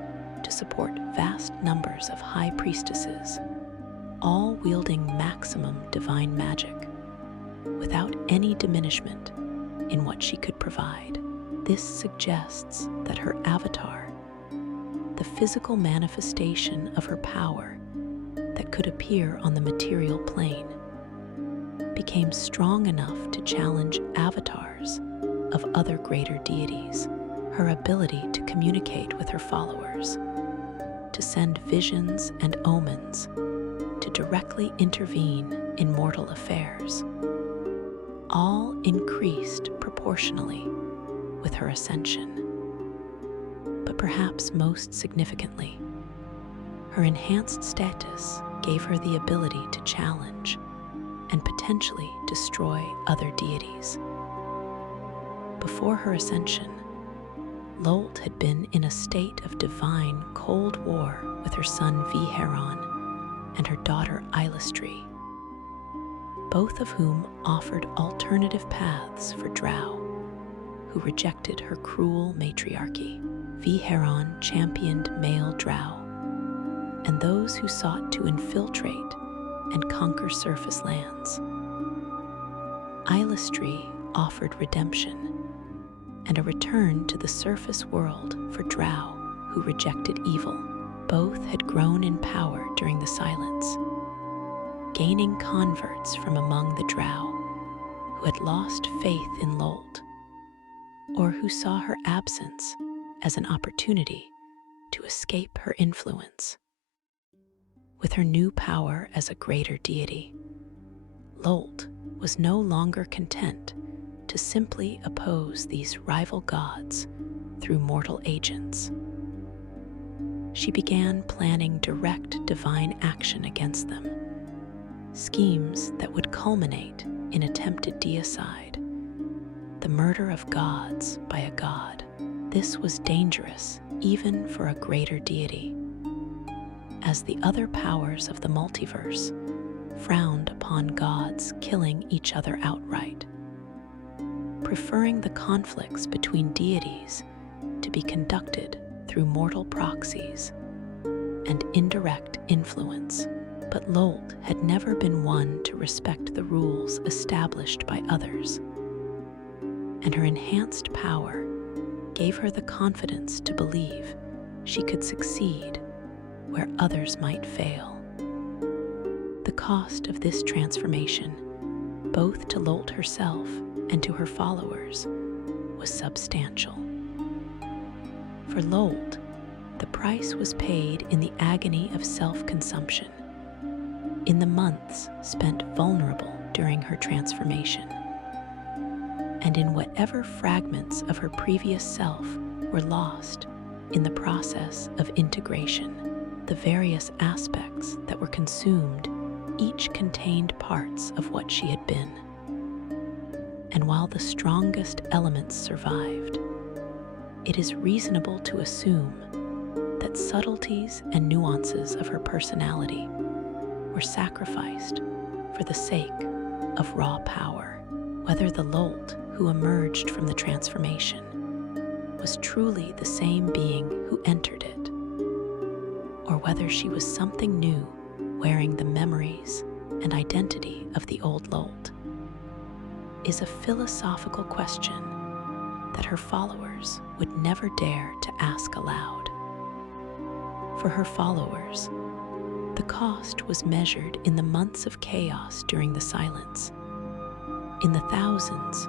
to support vast numbers of high priestesses, all wielding maximum divine magic, without any diminishment in what she could provide. This suggests that her avatar, the physical manifestation of her power that could appear on the material plane, became strong enough to challenge avatars of other greater deities. Her ability to communicate with her followers, to send visions and omens, to directly intervene in mortal affairs, all increased proportionally with her ascension. But perhaps most significantly, her enhanced status gave her the ability to challenge and potentially destroy other deities. Before her ascension, Lolth had been in a state of divine cold war with her son Vhaeraun and her daughter Eilistraee, both of whom offered alternative paths for Drow, who rejected her cruel matriarchy. Vhaeraun championed male Drow, and those who sought to infiltrate and conquer surface lands. Eilistraee offered redemption and a return to the surface world for Drow who rejected evil. Both had grown in power during the Silence, gaining converts from among the Drow who had lost faith in Lolth, or who saw her absence as an opportunity to escape her influence. With her new power as a greater deity, Lolth was no longer content to simply oppose these rival gods through mortal agents. She began planning direct divine action against them, schemes that would culminate in attempted deicide, the murder of gods by a god. This was dangerous even for a greater deity, as the other powers of the multiverse frowned upon gods killing each other outright, preferring the conflicts between deities to be conducted through mortal proxies and indirect influence. But Lolth had never been one to respect the rules established by others, and her enhanced power gave her the confidence to believe she could succeed where others might fail. The cost of this transformation, both to Lolth herself and to her followers, was substantial. For Lolth, the price was paid in the agony of self-consumption, in the months spent vulnerable during her transformation, and in whatever fragments of her previous self were lost in the process of integration. The various aspects that were consumed each contained parts of what she had been. And while the strongest elements survived, it is reasonable to assume that subtleties and nuances of her personality were sacrificed for the sake of raw power. Whether the Lolth who emerged from the transformation was truly the same being who entered it, or whether she was something new wearing the memories and identity of the old Lolth, is a philosophical question that her followers would never dare to ask aloud. For her followers, the cost was measured in the months of chaos during the Silence, in the thousands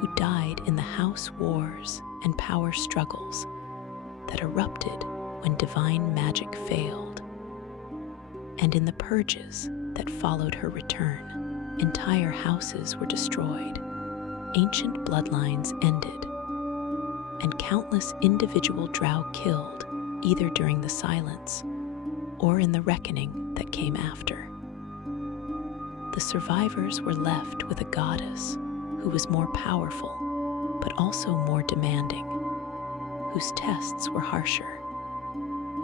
who died in the house wars and power struggles that erupted when divine magic failed, and in the purges that followed her return. Entire houses were destroyed, ancient bloodlines ended, and countless individual Drow killed, either during the silence or in the reckoning that came after. The survivors were left with a goddess who was more powerful, but also more demanding, whose tests were harsher,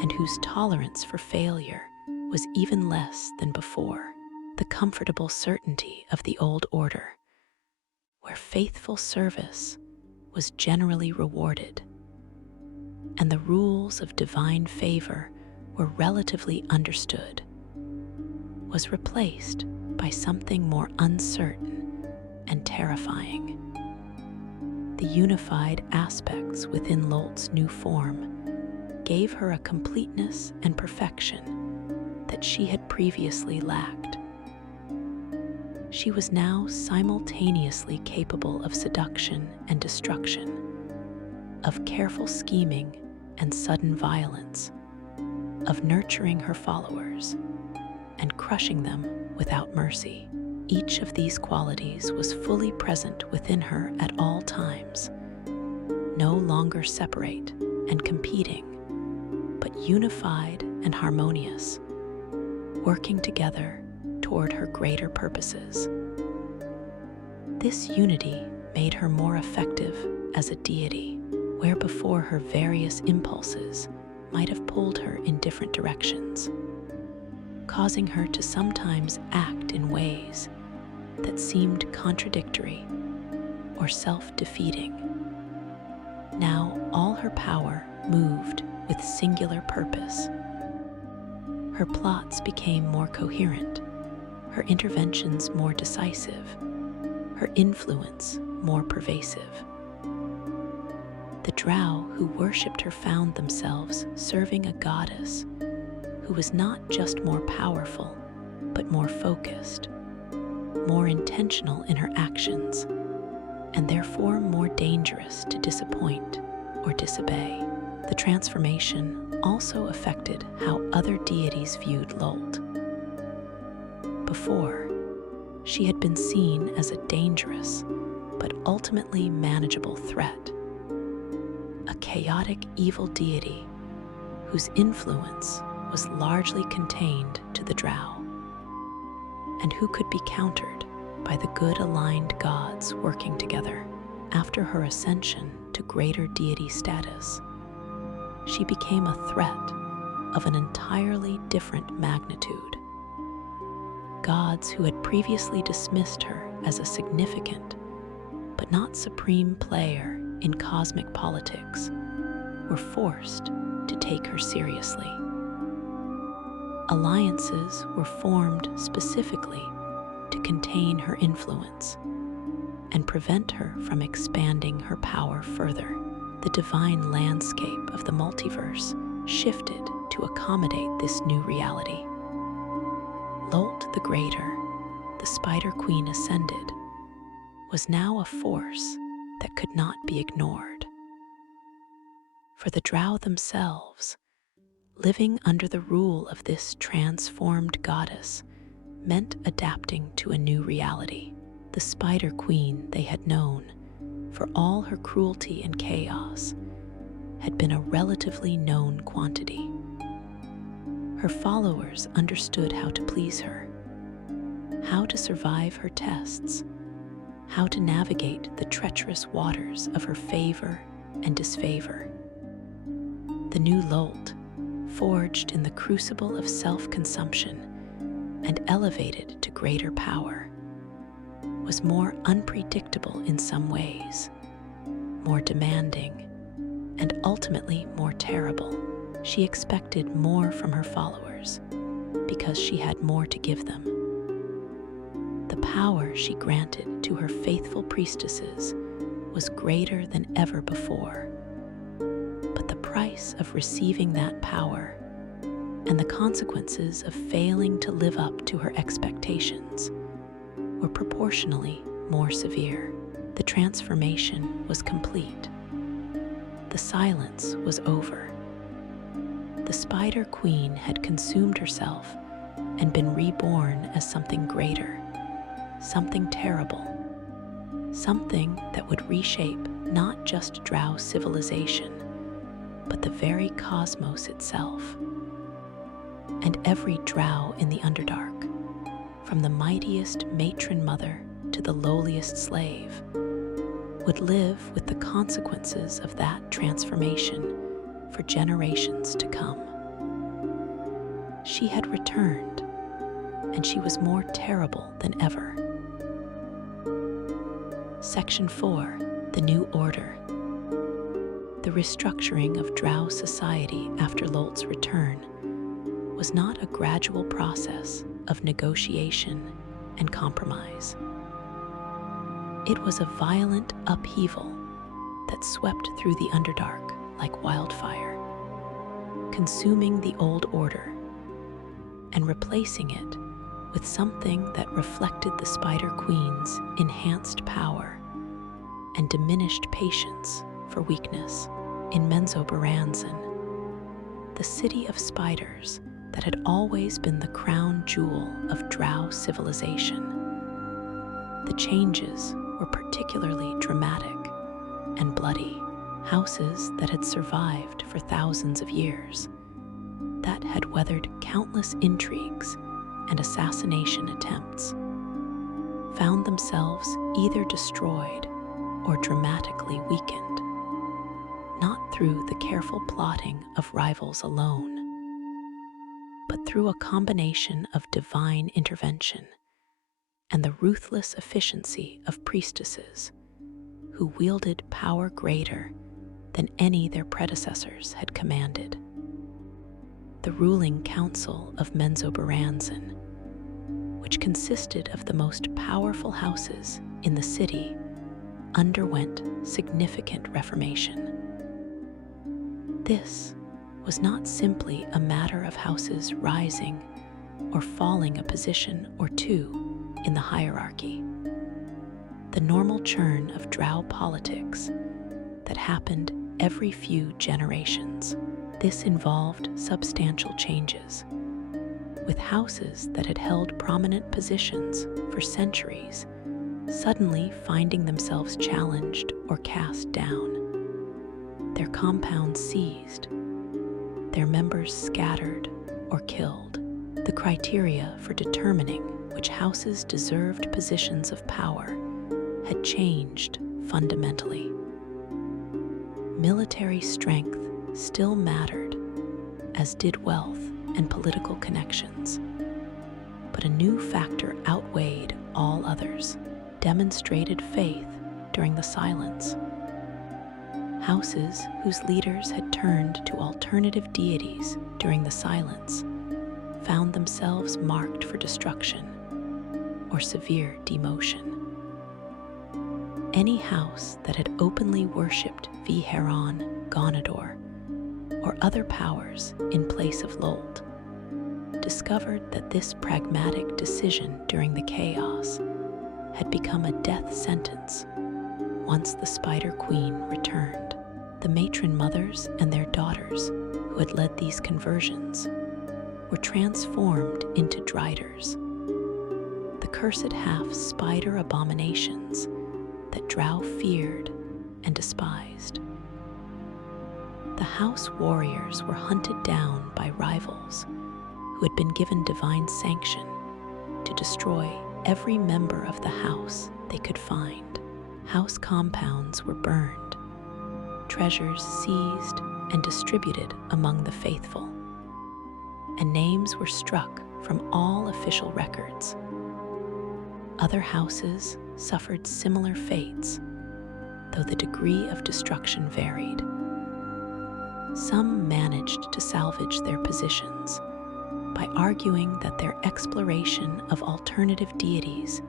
and whose tolerance for failure was even less than before. The comfortable certainty of the old order, where faithful service was generally rewarded, and the rules of divine favor were relatively understood, was replaced by something more uncertain and terrifying. The unified aspects within Lolth's new form gave her a completeness and perfection that she had previously lacked. She was now simultaneously capable of seduction and destruction, of careful scheming and sudden violence, of nurturing her followers and crushing them without mercy. Each of these qualities was fully present within her at all times, no longer separate and competing, but unified and harmonious, working together toward her greater purposes. This unity made her more effective as a deity, where before her various impulses might have pulled her in different directions, causing her to sometimes act in ways that seemed contradictory or self-defeating. Now all her power moved with singular purpose. Her plots became more coherent, her interventions more decisive, her influence more pervasive. The Drow who worshipped her found themselves serving a goddess who was not just more powerful, but more focused, more intentional in her actions, and therefore more dangerous to disappoint or disobey. The transformation also affected how other deities viewed Lolth. Before, she had been seen as a dangerous but ultimately manageable threat, a chaotic evil deity whose influence was largely contained to the Drow, and who could be countered by the good aligned gods working together. After her ascension to Greater Deity status, she became a threat of an entirely different magnitude. Gods who had previously dismissed her as a significant but not supreme player in cosmic politics were forced to take her seriously. Alliances were formed specifically to contain her influence and prevent her from expanding her power further. The divine landscape of the multiverse shifted to accommodate this new reality. Lolth the Greater, the Spider Queen ascended, was now a force that could not be ignored. For the Drow themselves, living under the rule of this transformed goddess meant adapting to a new reality. The Spider Queen they had known, for all her cruelty and chaos, had been a relatively known quantity. Her followers understood how to please her, how to survive her tests, how to navigate the treacherous waters of her favor and disfavor. The new Lolth, forged in the crucible of self-consumption and elevated to greater power, was more unpredictable in some ways, more demanding, and ultimately more terrible. She expected more from her followers because she had more to give them. The power she granted to her faithful priestesses was greater than ever before. But the price of receiving that power and the consequences of failing to live up to her expectations were proportionally more severe. The transformation was complete. The silence was over. The Spider Queen had consumed herself and been reborn as something greater, something terrible, something that would reshape not just Drow civilization, but the very cosmos itself. And every Drow in the Underdark, from the mightiest matron mother to the lowliest slave, would live with the consequences of that transformation for generations to come. She had returned, and she was more terrible than ever. Section 4. The New Order. The restructuring of Drow society after Lolth's return was not a gradual process of negotiation and compromise. It was a violent upheaval that swept through the Underdark like wildfire, consuming the old order and replacing it with something that reflected the Spider Queen's enhanced power and diminished patience for weakness. In Menzoberranzan, the city of spiders that had always been the crown jewel of Drow civilization, the changes were particularly dramatic and bloody. Houses that had survived for thousands of years, that had weathered countless intrigues and assassination attempts, found themselves either destroyed or dramatically weakened, not through the careful plotting of rivals alone, but through a combination of divine intervention and the ruthless efficiency of priestesses who wielded power greater than any their predecessors had commanded. The ruling council of Menzoberranzan, which consisted of the most powerful houses in the city, underwent significant reformation. This was not simply a matter of houses rising or falling a position or two in the hierarchy. The normal churn of Drow politics that happened every few generations. This involved substantial changes, with houses that had held prominent positions for centuries suddenly finding themselves challenged or cast down, their compounds seized, their members scattered or killed. The criteria for determining which houses deserved positions of power had changed fundamentally. Military strength still mattered, as did wealth and political connections. But a new factor outweighed all others: demonstrated faith during the silence. Houses whose leaders had turned to alternative deities during the silence found themselves marked for destruction or severe demotion. Any house that had openly worshipped Vhaeraun, Gonador, or other powers in place of Lolth discovered that this pragmatic decision during the chaos had become a death sentence once the Spider Queen returned. The matron mothers and their daughters who had led these conversions were transformed into driders, the cursed half-spider abominations that Drow feared and despised. The house warriors were hunted down by rivals who had been given divine sanction to destroy every member of the house they could find. House compounds were burned, treasures seized and distributed among the faithful, and names were struck from all official records. Other houses suffered similar fates, though the degree of destruction varied. Some managed to salvage their positions by arguing that their exploration of alternative deities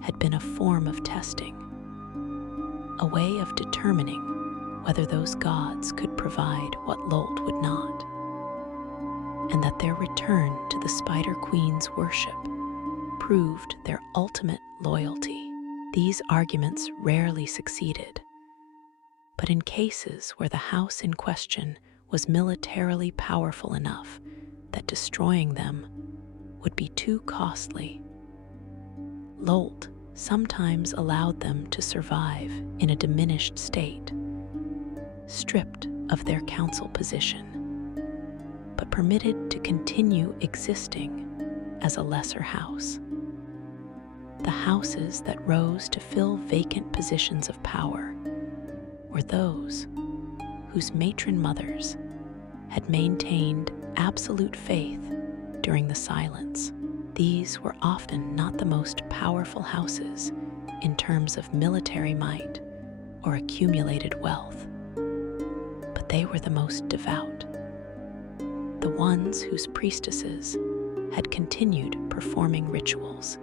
had been a form of testing, a way of determining whether those gods could provide what Lolth would not, and that their return to the Spider Queen's worship proved their ultimate loyalty. These arguments rarely succeeded, but in cases where the house in question was militarily powerful enough that destroying them would be too costly, Lolth sometimes allowed them to survive in a diminished state, stripped of their council position, but permitted to continue existing as a lesser house. The houses that rose to fill vacant positions of power were those whose matron mothers had maintained absolute faith during the silence. These were often not the most powerful houses in terms of military might or accumulated wealth, but they were the most devout, the ones whose priestesses had continued performing rituals,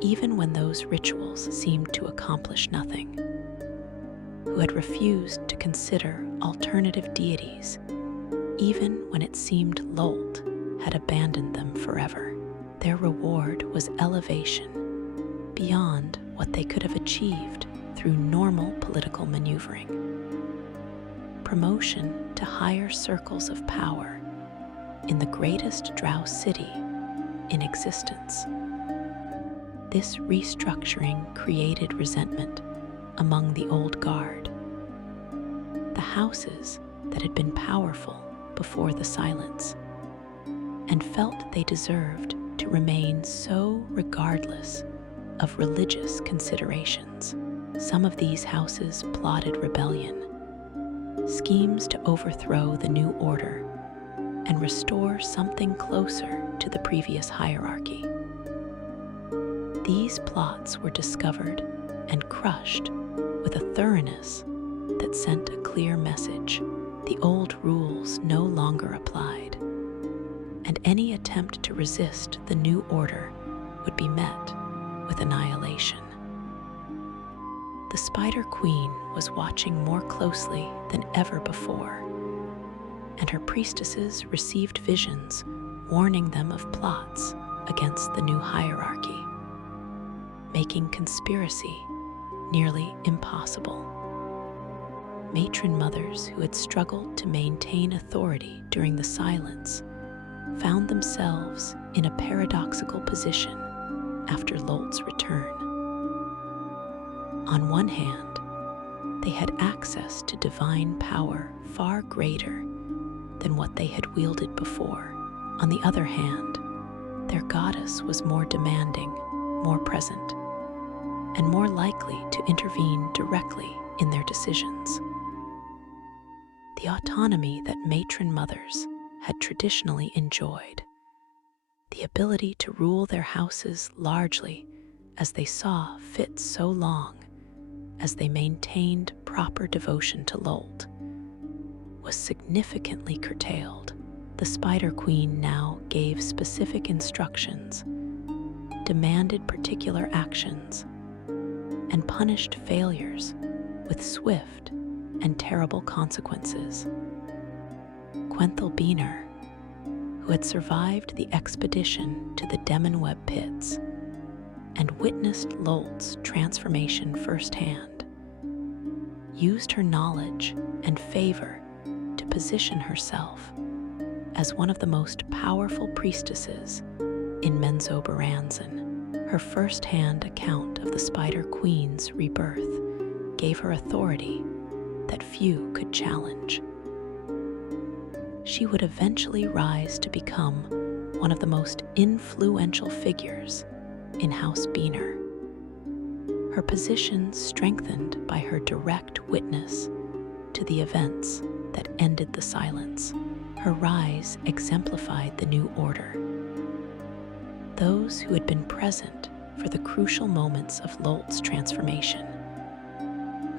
even when those rituals seemed to accomplish nothing, who had refused to consider alternative deities, even when it seemed Lolth had abandoned them forever. Their reward was elevation beyond what they could have achieved through normal political maneuvering. Promotion to higher circles of power in the greatest Drow city in existence. This restructuring created resentment among the old guard, the houses that had been powerful before the silence, and felt they deserved to remain so regardless of religious considerations. Some of these houses plotted rebellion, schemes to overthrow the new order and restore something closer to the previous hierarchy. These plots were discovered and crushed with a thoroughness that sent a clear message. The old rules no longer applied, and any attempt to resist the new order would be met with annihilation. The Spider Queen was watching more closely than ever before, and her priestesses received visions warning them of plots against the new hierarchy, making conspiracy nearly impossible. Matron mothers who had struggled to maintain authority during the silence found themselves in a paradoxical position after Lolth's return. On one hand, they had access to divine power far greater than what they had wielded before. On the other hand, their goddess was more demanding, more present, and more likely to intervene directly in their decisions. The autonomy that matron mothers had traditionally enjoyed, the ability to rule their houses largely as they saw fit so long as they maintained proper devotion to Lolth, was significantly curtailed. The Spider Queen now gave specific instructions, demanded particular actions, and punished failures with swift and terrible consequences. Quenthel Beaner, who had survived the expedition to the Demonweb pits and witnessed Lolth's transformation firsthand, used her knowledge and favor to position herself as one of the most powerful priestesses in Menzoberranzan. Her first-hand account of the Spider Queen's rebirth gave her authority that few could challenge. She would eventually rise to become one of the most influential figures in House Beaner, her position strengthened by her direct witness to the events that ended the silence. Her rise exemplified the new order. Those who had been present for the crucial moments of Lolth's transformation,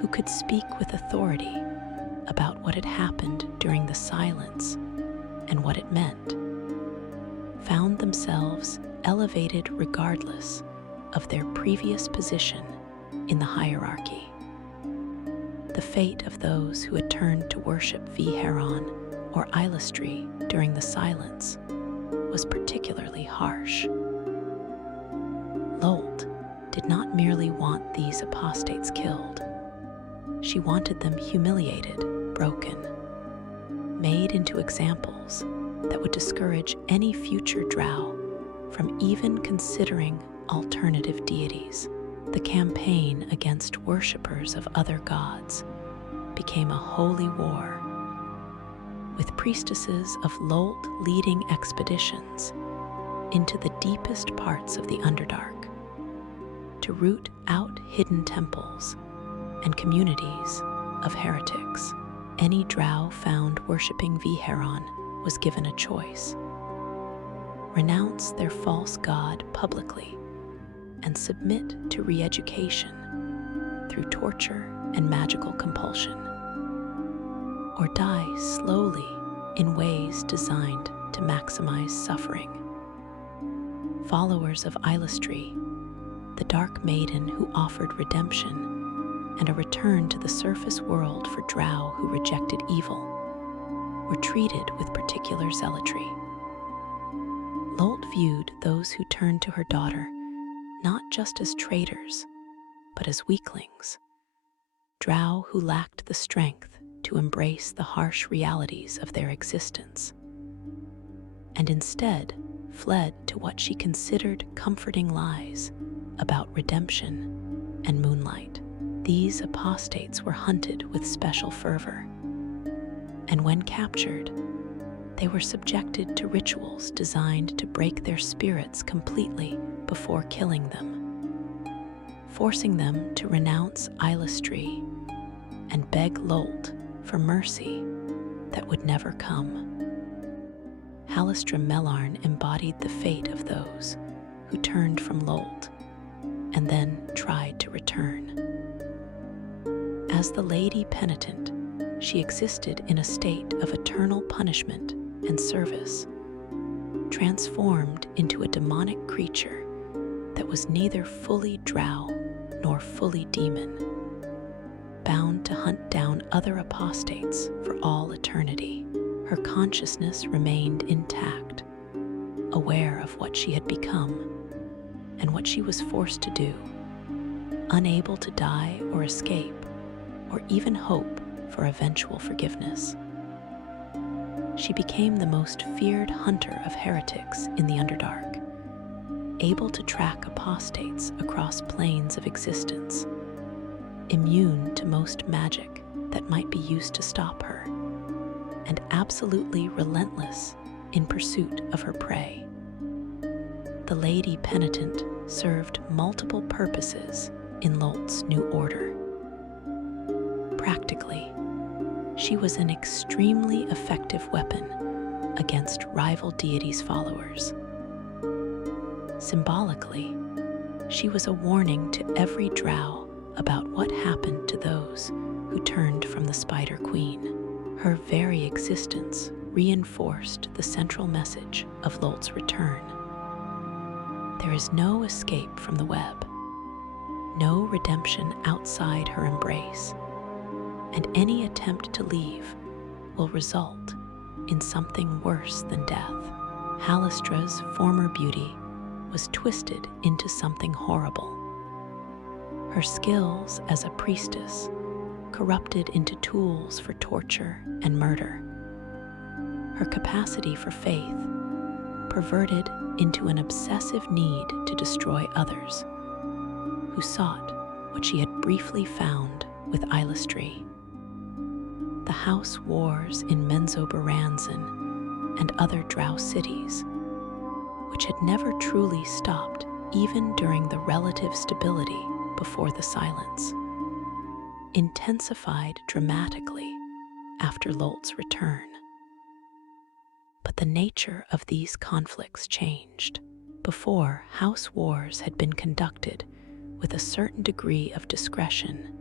who could speak with authority about what had happened during the silence and what it meant, found themselves elevated regardless of their previous position in the hierarchy. The fate of those who had turned to worship Vhaeraun or Eilistraee during the silence was particularly harsh. Lolth did not merely want these apostates killed. She wanted them humiliated, broken, made into examples that would discourage any future Drow from even considering alternative deities. The campaign against worshippers of other gods became a holy war with priestesses of Lolth leading expeditions into the deepest parts of the Underdark to root out hidden temples and communities of heretics. Any Drow found worshipping Vhaeraun was given a choice: renounce their false god publicly and submit to re-education through torture and magical compulsion, or die slowly in ways designed to maximize suffering. Followers of Eilistraee, the Dark Maiden who offered redemption and a return to the surface world for Drow who rejected evil, were treated with particular zealotry. Lolth viewed those who turned to her daughter not just as traitors, but as weaklings, Drow who lacked the strength to embrace the harsh realities of their existence, and instead fled to what she considered comforting lies about redemption and moonlight. These apostates were hunted with special fervor, and when captured, they were subjected to rituals designed to break their spirits completely before killing them, forcing them to renounce Eilistraee and beg Lolth for mercy that would never come. Vhaeraun embodied the fate of those who turned from Lolth and then tried to return. As the Lady Penitent, she existed in a state of eternal punishment and service, transformed into a demonic creature that was neither fully Drow nor fully demon, bound to hunt down other apostates for all eternity. Her consciousness remained intact, aware of what she had become and what she was forced to do, unable to die or escape, or even hope for eventual forgiveness. She became the most feared hunter of heretics in the Underdark, able to track apostates across planes of existence, immune to most magic that might be used to stop her, and absolutely relentless in pursuit of her prey. The Lady Penitent served multiple purposes in Lolth's new order. Practically, she was an extremely effective weapon against rival deities' followers. Symbolically, she was a warning to every Drow about what happened to those who turned from the Spider Queen. Her very existence reinforced the central message of Lolth's return. There is no escape from the web, no redemption outside her embrace, and any attempt to leave will result in something worse than death. Eilistraee's former beauty was twisted into something horrible. Her skills as a priestess corrupted into tools for torture and murder. Her capacity for faith perverted into an obsessive need to destroy others who sought what she had briefly found with Eilistraee. The house wars in Menzoberranzan and other Drow cities, which had never truly stopped even during the relative stability before the silence, intensified dramatically after Lolth's return. But the nature of these conflicts changed. Before, house wars had been conducted with a certain degree of discretion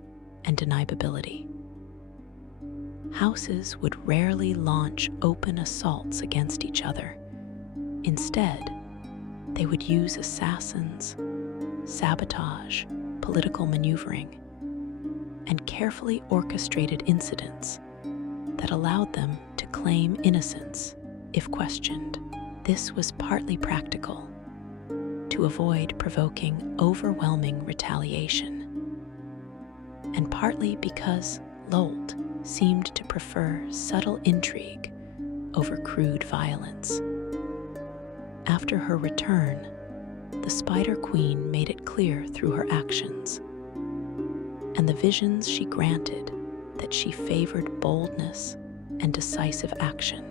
and deniability. Houses would rarely launch open assaults against each other. Instead, they would use assassins, sabotage, political maneuvering, and carefully orchestrated incidents that allowed them to claim innocence if questioned. This was partly practical, to avoid provoking overwhelming retaliation, and partly because Lolth seemed to prefer subtle intrigue over crude violence. After her return, the Spider Queen made it clear through her actions, and the visions she granted that she favored boldness and decisive action.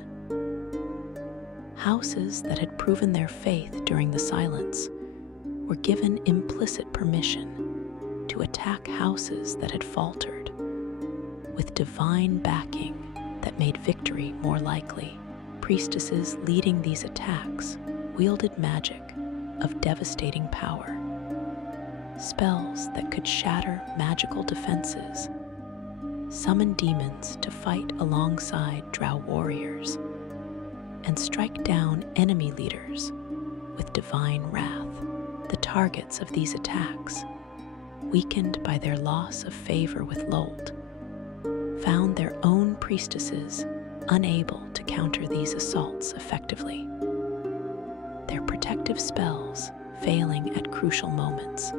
Houses that had proven their faith during the silence were given implicit permission to attack houses that had faltered, with divine backing that made victory more likely. Priestesses leading these attacks wielded magic of devastating power, spells that could shatter magical defenses, summon demons to fight alongside Drow warriors, and strike down enemy leaders with divine wrath. The targets of these attacks, weakened by their loss of favor with Lolth, found their own priestesses unable to counter these assaults effectively, their protective spells failing at crucial moments,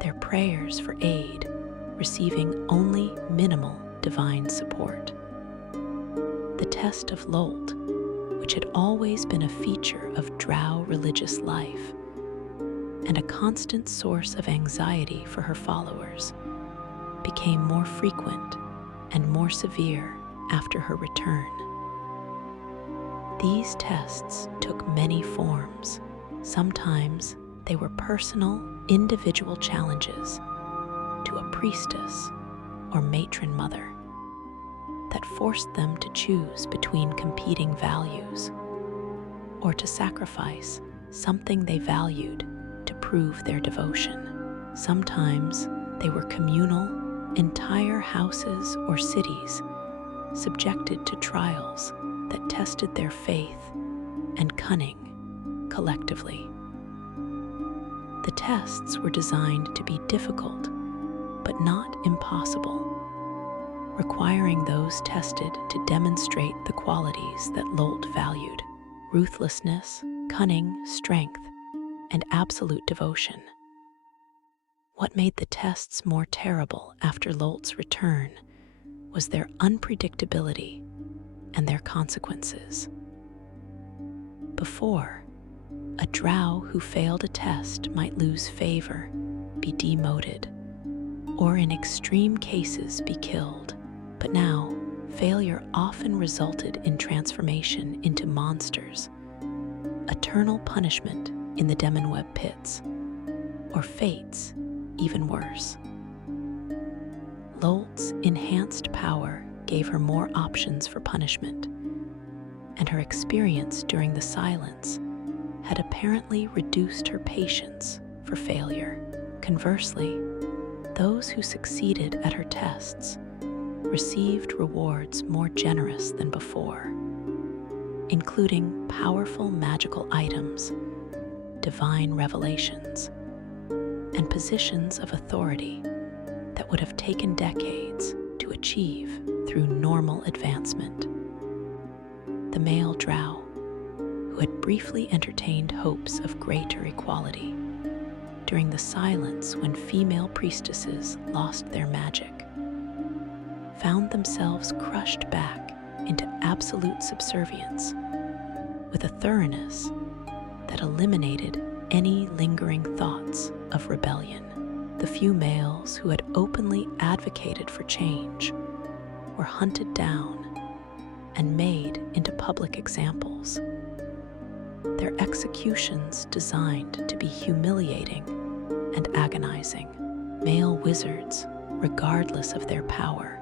their prayers for aid receiving only minimal divine support. The test of Lolth, which had always been a feature of Drow religious life and a constant source of anxiety for her followers, became more frequent and more severe after her return. These tests took many forms. Sometimes they were personal, individual challenges to a priestess or matron mother that forced them to choose between competing values or to sacrifice something they valued to prove their devotion. Sometimes they were communal, entire houses or cities subjected to trials that tested their faith and cunning collectively. The tests were designed to be difficult, but not impossible, requiring those tested to demonstrate the qualities that Lolth valued: ruthlessness, cunning, strength, and absolute devotion. What made the tests more terrible after Lolth's return was their unpredictability and their consequences. Before, a Drow who failed a test might lose favor, be demoted, or in extreme cases be killed. But now, failure often resulted in transformation into monsters, eternal punishment in the Demonweb pits, or fates even worse. Lolth's enhanced power gave her more options for punishment, and her experience during the silence had apparently reduced her patience for failure. Conversely, those who succeeded at her tests received rewards more generous than before, including powerful magical items, divine revelations, and positions of authority that would have taken decades to achieve through normal advancement. The male Drow, who had briefly entertained hopes of greater equality during the silence when female priestesses lost their magic, found themselves crushed back into absolute subservience with a thoroughness that eliminated any lingering thoughts of rebellion. The few males who had openly advocated for change were hunted down and made into public examples, their executions designed to be humiliating and agonizing. Male wizards, regardless of their power,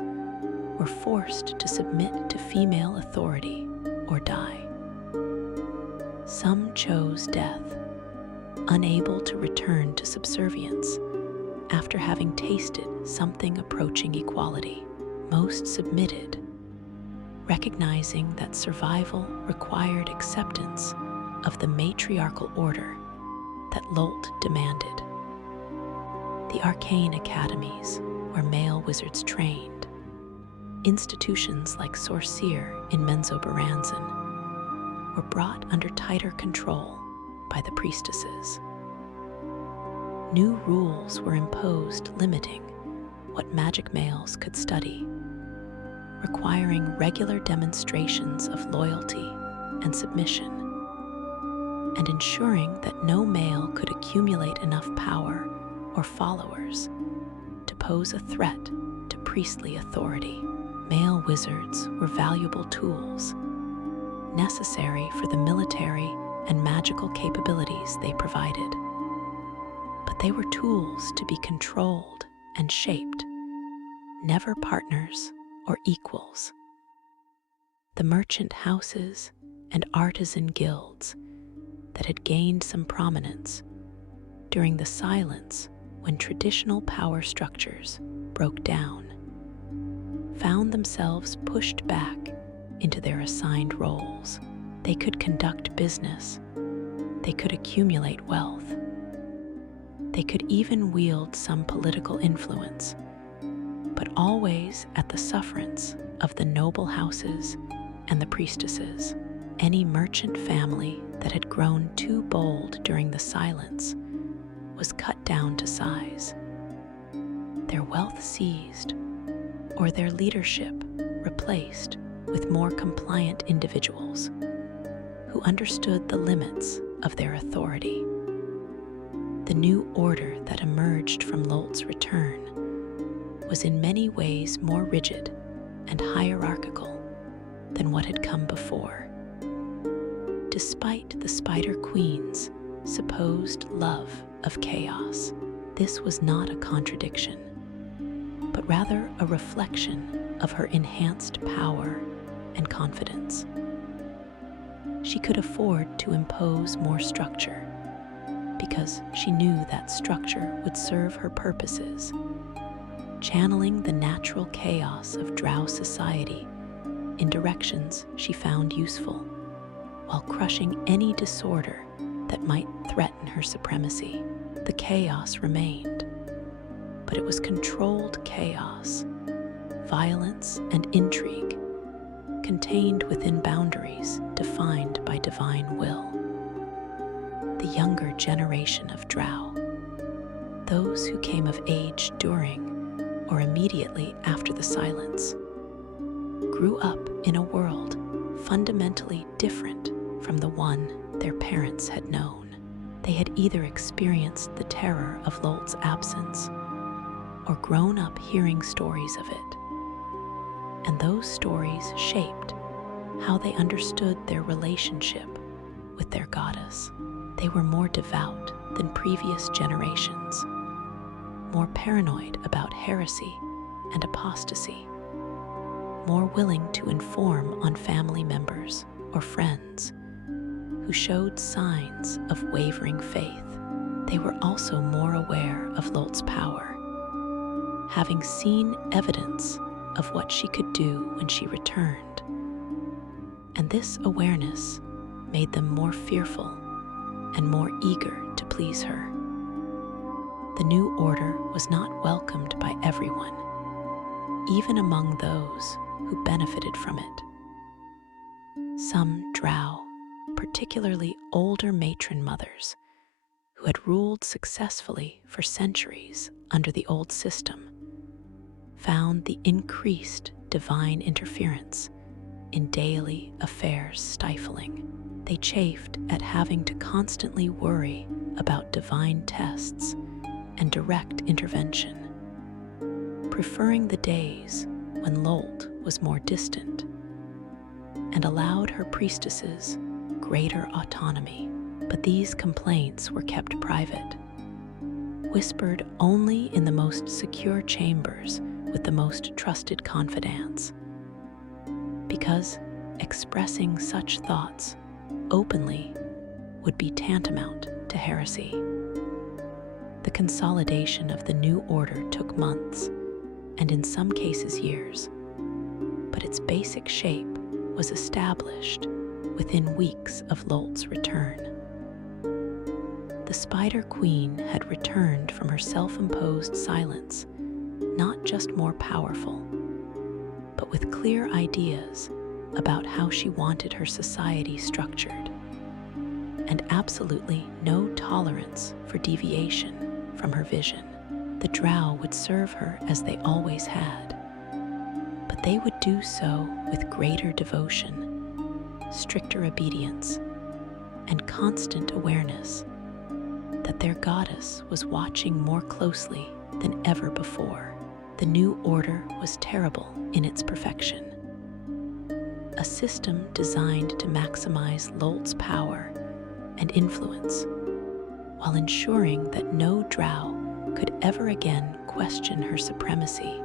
were forced to submit to female authority or die. Some chose death, unable to return to subservience after having tasted something approaching equality. Most submitted, recognizing that survival required acceptance of the matriarchal order that Lolth demanded. The arcane academies where male wizards trained, institutions like Sorceer in Menzoberranzan, were brought under tighter control by the priestesses. New rules were imposed limiting what magic males could study, requiring regular demonstrations of loyalty and submission, and ensuring that no male could accumulate enough power or followers to pose a threat to priestly authority. Male wizards were valuable tools, necessary for the military and magical capabilities they provided. But they were tools to be controlled and shaped, never partners or equals. The merchant houses and artisan guilds that had gained some prominence during the silence when traditional power structures broke down found themselves pushed back into their assigned roles. They could conduct business, they could accumulate wealth, they could even wield some political influence, but always at the sufferance of the noble houses and the priestesses. Any merchant family that had grown too bold during the silence was cut down to size, their wealth seized, or their leadership replaced with more compliant individuals who understood the limits of their authority. The new order that emerged from Lolth's return was in many ways more rigid and hierarchical than what had come before. Despite the Spider Queen's supposed love of chaos, this was not a contradiction, but rather a reflection of her enhanced power and confidence. She could afford to impose more structure because she knew that structure would serve her purposes, channeling the natural chaos of Drow society in directions she found useful, while crushing any disorder that might threaten her supremacy. The chaos remained, but it was controlled chaos, violence and intrigue, contained within boundaries defined by divine will. The younger generation of Drow, those who came of age during or immediately after the silence, grew up in a world fundamentally different from the one their parents had known. They had either experienced the terror of Lolth's absence or grown up hearing stories of it, and those stories shaped how they understood their relationship with their goddess. They were more devout than previous generations, more paranoid about heresy and apostasy, more willing to inform on family members or friends who showed signs of wavering faith. They were also more aware of Lolth's power, having seen evidence of what she could do when she returned. And this awareness made them more fearful and more eager to please her. The new order was not welcomed by everyone, even among those who benefited from it. Some Drow, particularly older matron mothers who had ruled successfully for centuries under the old system, found the increased divine interference in daily affairs stifling. They chafed at having to constantly worry about divine tests and direct intervention, preferring the days when Lolth was more distant and allowed her priestesses greater autonomy. But these complaints were kept private, whispered only in the most secure chambers with the most trusted confidants, because expressing such thoughts openly would be tantamount to heresy. The consolidation of the new order took months, and in some cases years, but its basic shape was established within weeks of Lolth's return. The Spider Queen had returned from her self-imposed silence, not just more powerful, but with clear ideas about how she wanted her society structured, and absolutely no tolerance for deviation from her vision. The Drow would serve her as they always had, but they would do so with greater devotion, stricter obedience, and constant awareness that their goddess was watching more closely than ever before. The new order was terrible in its perfection. A system designed to maximize Lolth's power and influence, while ensuring that no Drow could ever again question her supremacy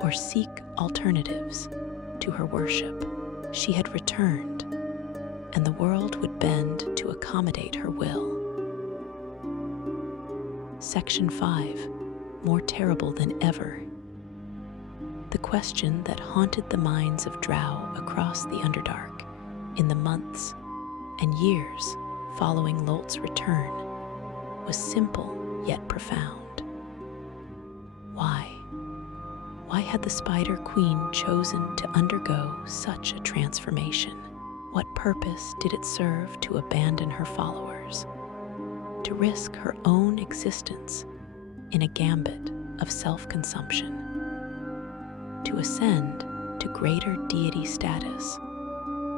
or seek alternatives to her worship. She had returned, and the world would bend to accommodate her will. Section 5. More terrible than ever. The question that haunted the minds of Drow across the Underdark in the months and years following Lolth's return was simple yet profound. Why? Why had the Spider Queen chosen to undergo such a transformation? What purpose did it serve to abandon her followers, to risk her own existence in a gambit of self-consumption, to ascend to Greater Deity status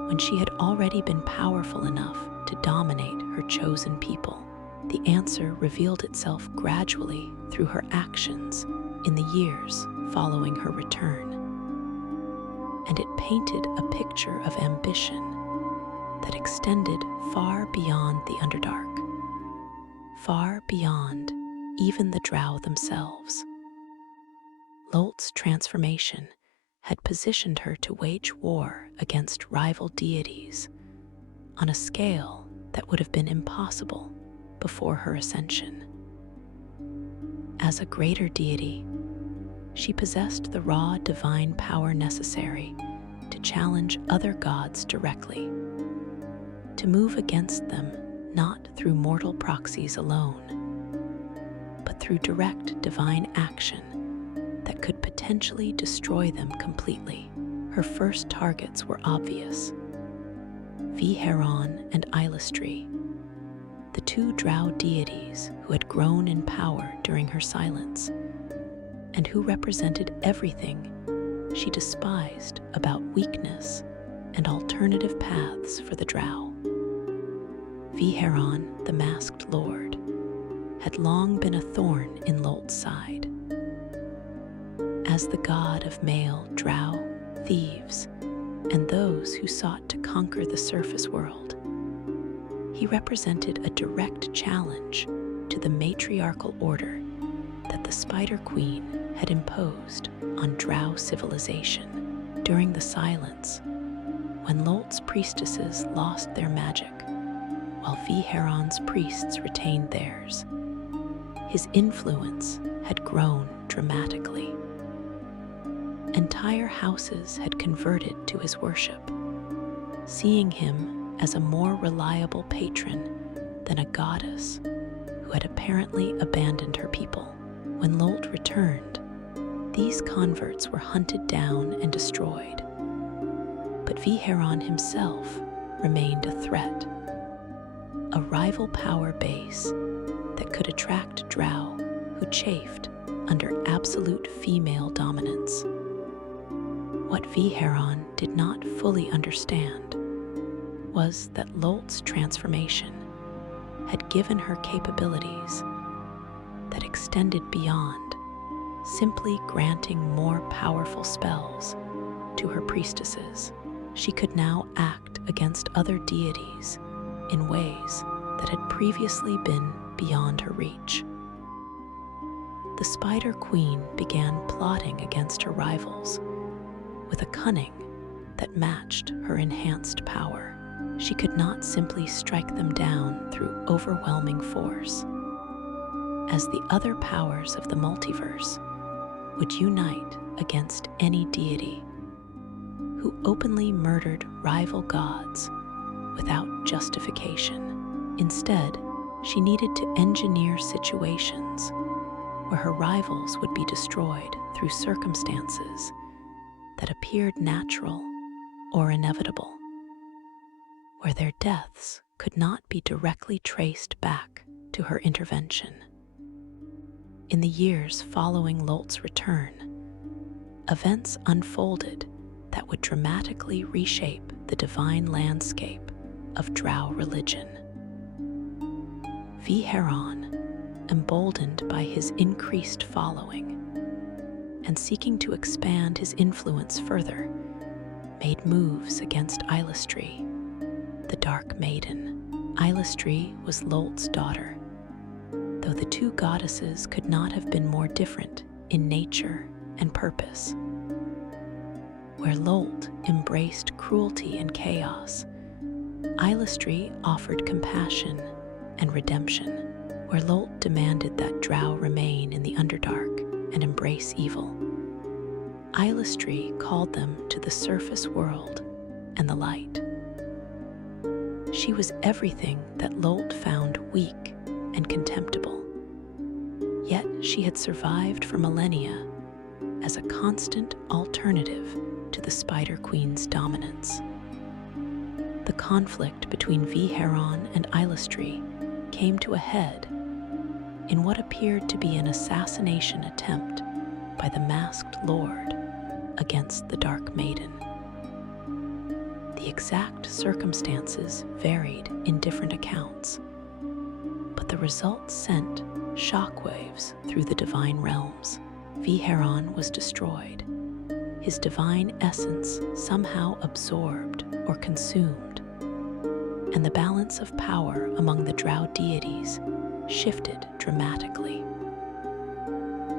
when she had already been powerful enough to dominate her chosen people? The answer revealed itself gradually through her actions in the years following her return, and it painted a picture of ambition that extended far beyond the Underdark, far beyond even the Drow themselves. Lolth's transformation had positioned her to wage war against rival deities on a scale that would have been impossible before her ascension. As a greater deity, she possessed the raw divine power necessary to challenge other gods directly, to move against them not through mortal proxies alone, but through direct divine action that could potentially destroy them completely. Her first targets were obvious: Vhaeraun and Eilistraee, the two Drow deities who had grown in power during her silence, and who represented everything she despised about weakness and alternative paths for the Drow. Vhaeraun, the Masked Lord, had long been a thorn in Lolth's side. As the god of male Drow, thieves, and those who sought to conquer the surface world, he represented a direct challenge to the matriarchal order that the Spider Queen had imposed on Drow civilization. During the silence, when Lolth's priestesses lost their magic, while Vhaeraun's priests retained theirs, his influence had grown dramatically. Entire houses had converted to his worship, seeing him as a more reliable patron than a goddess who had apparently abandoned her people. When Lolth returned, these converts were hunted down and destroyed, but Vhaeraun himself remained a threat, a rival power base that could attract Drow who chafed under absolute female dominance. What Vhaeraun did not fully understand was that Lolth's transformation had given her capabilities that extended beyond simply granting more powerful spells to her priestesses. She could now act against other deities in ways that had previously been beyond her reach. The Spider Queen began plotting against her rivals with a cunning that matched her enhanced power. She could not simply strike them down through overwhelming force, as the other powers of the multiverse would unite against any deity who openly murdered rival gods without justification. Instead, she needed to engineer situations where her rivals would be destroyed through circumstances that appeared natural or inevitable, where their deaths could not be directly traced back to her intervention. In the years following Lolth's return, events unfolded that would dramatically reshape the divine landscape of Drow religion. Vhaeraun, emboldened by his increased following, and seeking to expand his influence further, made moves against Eilistraee, the Dark Maiden. Eilistraee was Lolth's daughter, though the two goddesses could not have been more different in nature and purpose. Where Lolth embraced cruelty and chaos, Eilistraee offered compassion and redemption. Where Lolth demanded that Drow remain in the Underdark and embrace evil, Eilistraee called them to the surface world and the light. She was everything that Lolth found weak and contemptible, yet she had survived for millennia as a constant alternative to the Spider Queen's dominance. The conflict between Vhaeraun and Eilistraee came to a head in what appeared to be an assassination attempt by the masked lord against the Dark Maiden. The exact circumstances varied in different accounts, but the result sent shockwaves through the divine realms. Vhaeraun was destroyed, his divine essence somehow absorbed or consumed, and the balance of power among the Drow deities shifted dramatically.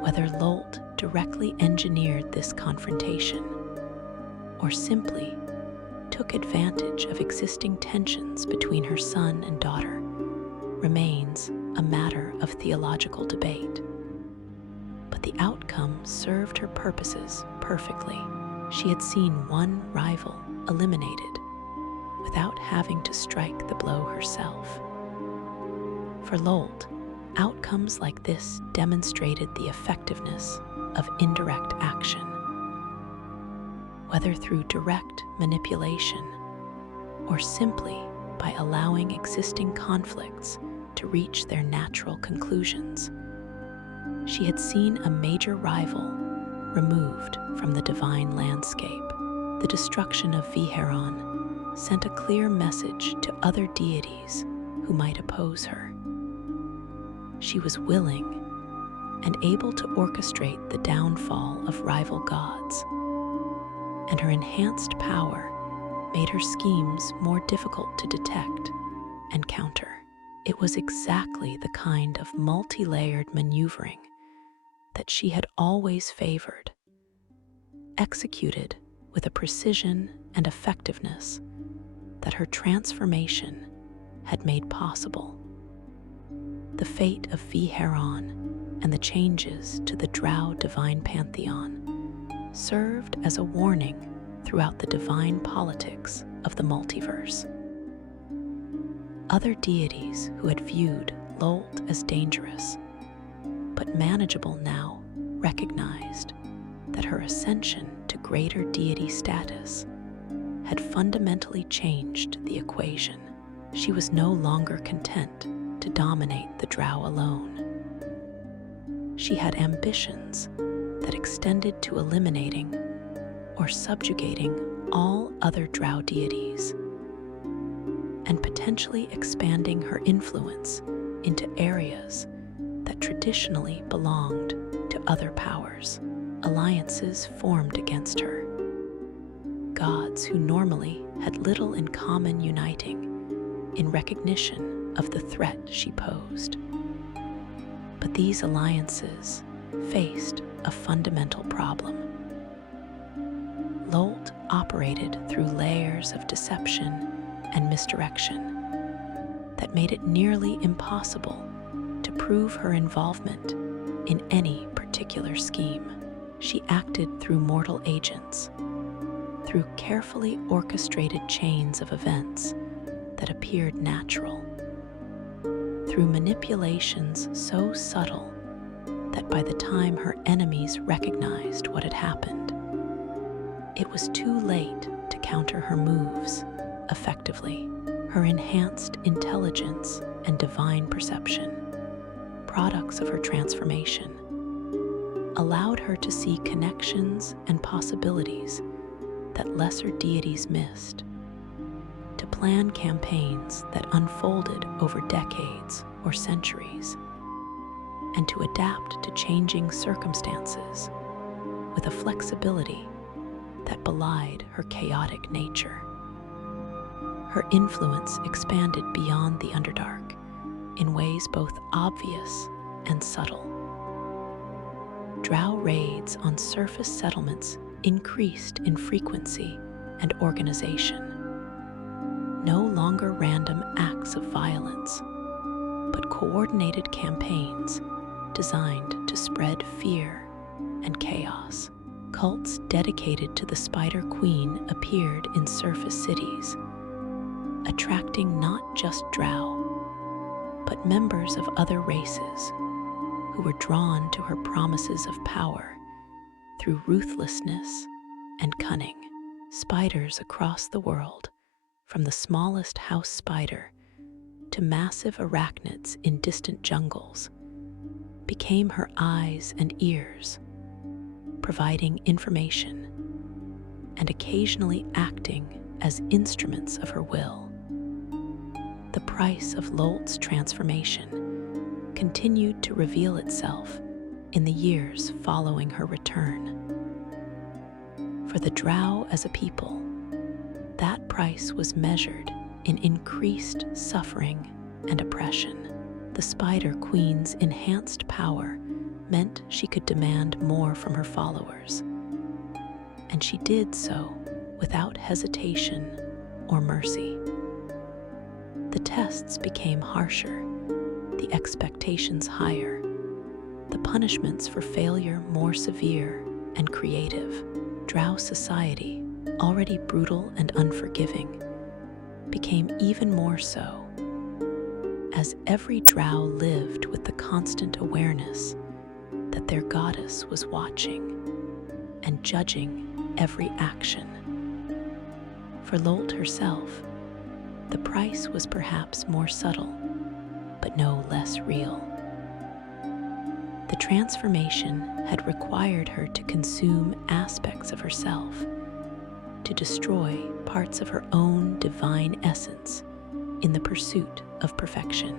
Whether Lolth directly engineered this confrontation or simply took advantage of existing tensions between her son and daughter remains a matter of theological debate. But the outcome served her purposes perfectly. She had seen one rival eliminated without having to strike the blow herself. For Lolth, outcomes like this demonstrated the effectiveness of indirect action. Whether through direct manipulation or simply by allowing existing conflicts to reach their natural conclusions, she had seen a major rival removed from the divine landscape. The destruction of Vhaeraun sent a clear message to other deities who might oppose her. She was willing and able to orchestrate the downfall of rival gods, and her enhanced power made her schemes more difficult to detect and counter. It was exactly the kind of multi-layered maneuvering that she had always favored, executed with a precision and effectiveness that her transformation had made possible. The fate of Vhaeraun and the changes to the Drow divine pantheon served as a warning throughout the divine politics of the multiverse. Other deities who had viewed Lolth as dangerous, but manageable now, recognized that her ascension to Greater Deity status had fundamentally changed the equation. She was no longer content to dominate the Drow alone. She had ambitions that extended to eliminating or subjugating all other Drow deities, and potentially expanding her influence into areas that traditionally belonged to other powers. Alliances formed against her. Gods who normally had little in common uniting in recognition of the threat she posed. But these alliances faced a fundamental problem. Lolth operated through layers of deception and misdirection that made it nearly impossible to prove her involvement in any particular scheme. She acted through mortal agents, through carefully orchestrated chains of events that appeared natural, through manipulations so subtle that by the time her enemies recognized what had happened, it was too late to counter her moves effectively. Her enhanced intelligence and divine perception, products of her transformation, allowed her to see connections and possibilities that lesser deities missed, to plan campaigns that unfolded over decades or centuries, and to adapt to changing circumstances with a flexibility that belied her chaotic nature. Her influence expanded beyond the Underdark in ways both obvious and subtle. Drow raids on surface settlements increased in frequency and organization. No longer random acts of violence, but coordinated campaigns designed to spread fear and chaos. Cults dedicated to the Spider Queen appeared in surface cities, attracting not just Drow, but members of other races who were drawn to her promises of power through ruthlessness and cunning. Spiders across the world, from the smallest house spider to massive arachnids in distant jungles, became her eyes and ears, providing information and occasionally acting as instruments of her will. The price of Lolth's transformation continued to reveal itself in the years following her return. For the Drow as a people, that price was measured in increased suffering and oppression. The Spider Queen's enhanced power meant she could demand more from her followers, and she did so without hesitation or mercy. The tests became harsher, the expectations higher, the punishments for failure more severe and creative. Drow society, already brutal and unforgiving, became even more so, as every Drow lived with the constant awareness that their goddess was watching and judging every action. For Lolth herself, the price was perhaps more subtle, but no less real. The transformation had required her to consume aspects of herself, to destroy parts of her own divine essence in the pursuit of perfection.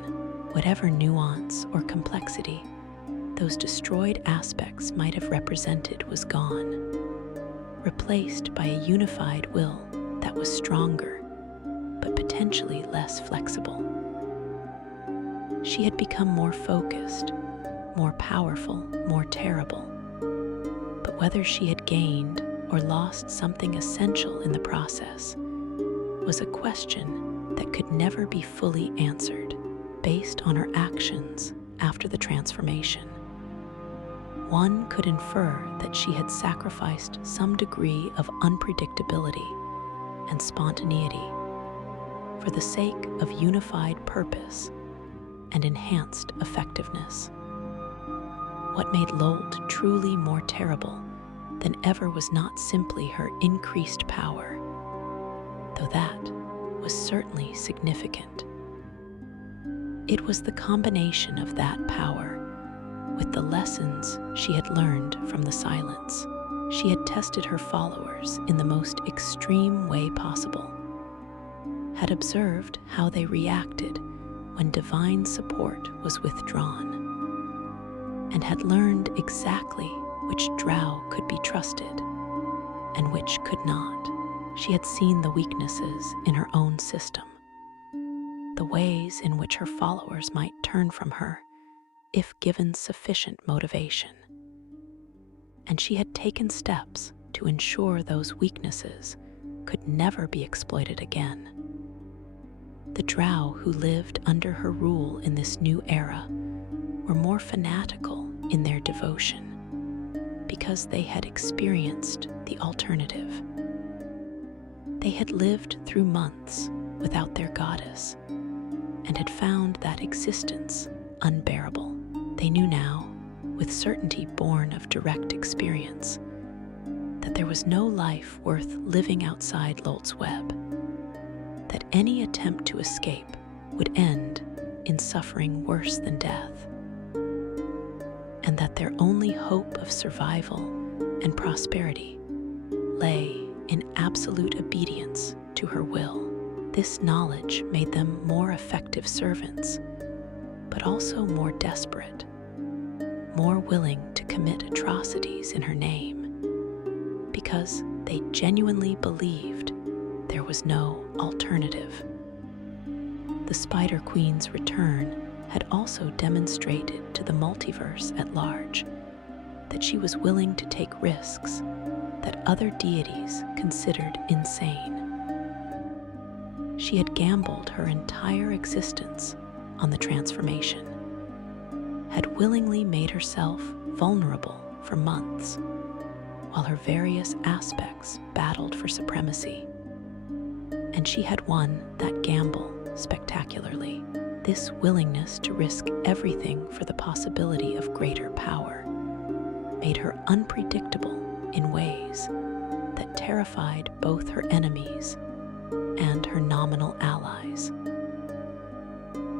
Whatever nuance or complexity those destroyed aspects might have represented was gone, replaced by a unified will that was stronger, but potentially less flexible. She had become more focused, more powerful, more terrible. But whether she had gained or lost something essential in the process was a question that could never be fully answered based on her actions after the transformation. One could infer that she had sacrificed some degree of unpredictability and spontaneity for the sake of unified purpose and enhanced effectiveness. What made Lolth truly more terrible than ever was not simply her increased power, though that was certainly significant. It was the combination of that power with the lessons she had learned from the silence. She had tested her followers in the most extreme way possible, had observed how they reacted when divine support was withdrawn, and had learned exactly which Drow could be trusted and which could not. She had seen the weaknesses in her own system, the ways in which her followers might turn from her if given sufficient motivation. And she had taken steps to ensure those weaknesses could never be exploited again. The Drow who lived under her rule in this new era were more fanatical in their devotion because they had experienced the alternative. They had lived through months without their goddess and had found that existence unbearable. They knew now, with certainty born of direct experience, that there was no life worth living outside Lolth's web, that any attempt to escape would end in suffering worse than death, and that their only hope of survival and prosperity lay in absolute obedience to her will. This knowledge made them more effective servants, but also more desperate, more willing to commit atrocities in her name. because they genuinely believed there was no alternative. The Spider Queen's return had also demonstrated to the multiverse at large that she was willing to take risks that other deities considered insane. She had gambled her entire existence on the transformation, had willingly made herself vulnerable for months, while her various aspects battled for supremacy. And she had won that gamble spectacularly. This willingness to risk everything for the possibility of greater power made her unpredictable in ways that terrified both her enemies and her nominal allies.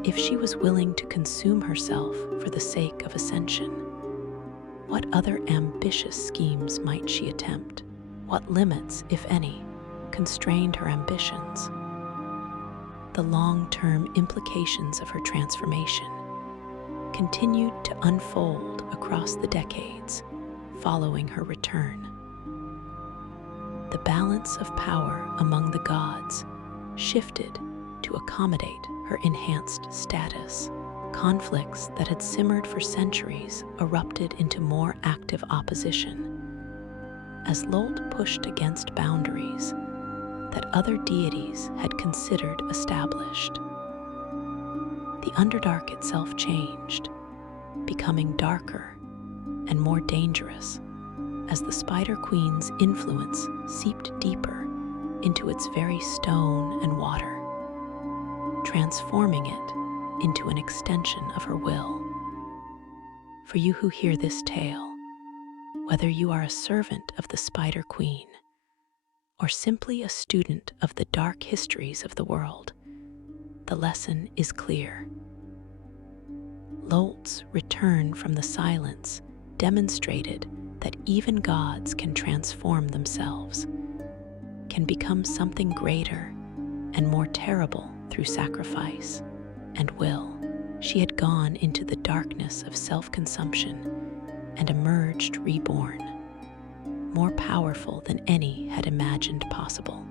If she was willing to consume herself for the sake of ascension, what other ambitious schemes might she attempt? What limits, if any, constrained her ambitions? The long-term implications of her transformation continued to unfold across the decades following her return. The balance of power among the gods shifted to accommodate her enhanced status. Conflicts that had simmered for centuries erupted into more active opposition as Lolth pushed against boundaries that other deities had considered established. The Underdark itself changed, becoming darker and more dangerous as the Spider Queen's influence seeped deeper into its very stone and water, transforming it into an extension of her will. For you who hear this tale, whether you are a servant of the Spider Queen or simply a student of the dark histories of the world, the lesson is clear. Lolth's return from the silence demonstrated that even gods can transform themselves, can become something greater and more terrible through sacrifice and will. She had gone into the darkness of self-consumption and emerged reborn, more powerful than any had imagined possible.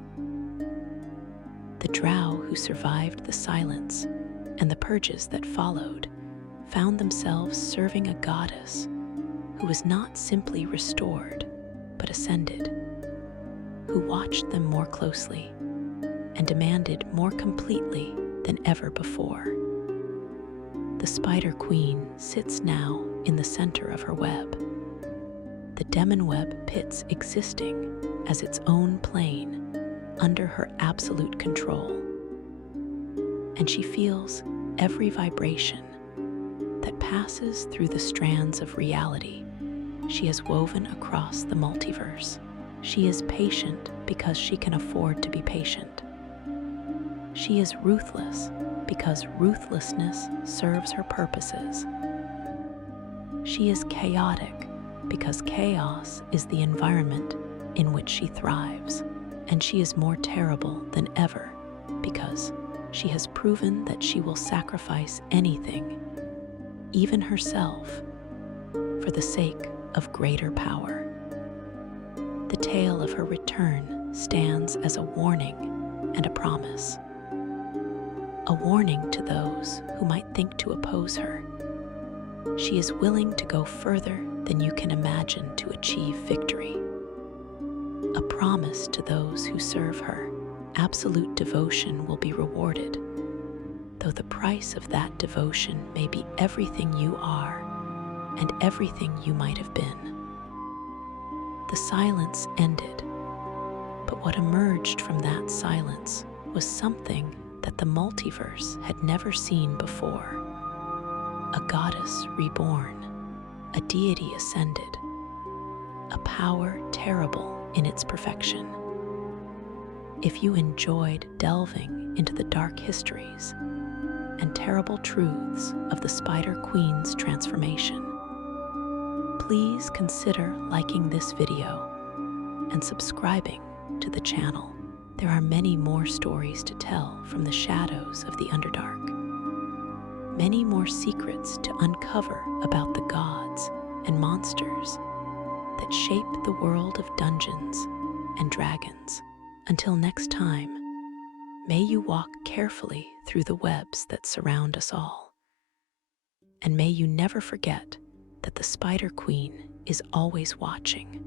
The Drow who survived the silence and the purges that followed found themselves serving a goddess who was not simply restored, but ascended, who watched them more closely and demanded more completely than ever before. The Spider Queen sits now in the center of her web, the demon web pits existing as its own plane under her absolute control. And she feels every vibration that passes through the strands of reality she has woven across the multiverse. She is patient because she can afford to be patient. She is ruthless because ruthlessness serves her purposes. She is chaotic because chaos is the environment in which she thrives. And she is more terrible than ever because she has proven that she will sacrifice anything, even herself, for the sake of greater power. The tale of her return stands as a warning and a promise. A warning to those who might think to oppose her. She is willing to go further than you can imagine to achieve victory. A promise to those who serve her. Absolute devotion will be rewarded, though the price of that devotion may be everything you are and everything you might have been. The silence ended, but what emerged from that silence was something that the multiverse had never seen before. A goddess reborn, a deity ascended, a power terrible in its perfection. If you enjoyed delving into the dark histories and terrible truths of the Spider Queen's transformation, please consider liking this video and subscribing to the channel. There are many more stories to tell from the shadows of the Underdark, many more secrets to uncover about the gods and monsters that shape the world of Dungeons and Dragons. Until next time, may you walk carefully through the webs that surround us all. And may you never forget that the Spider Queen is always watching.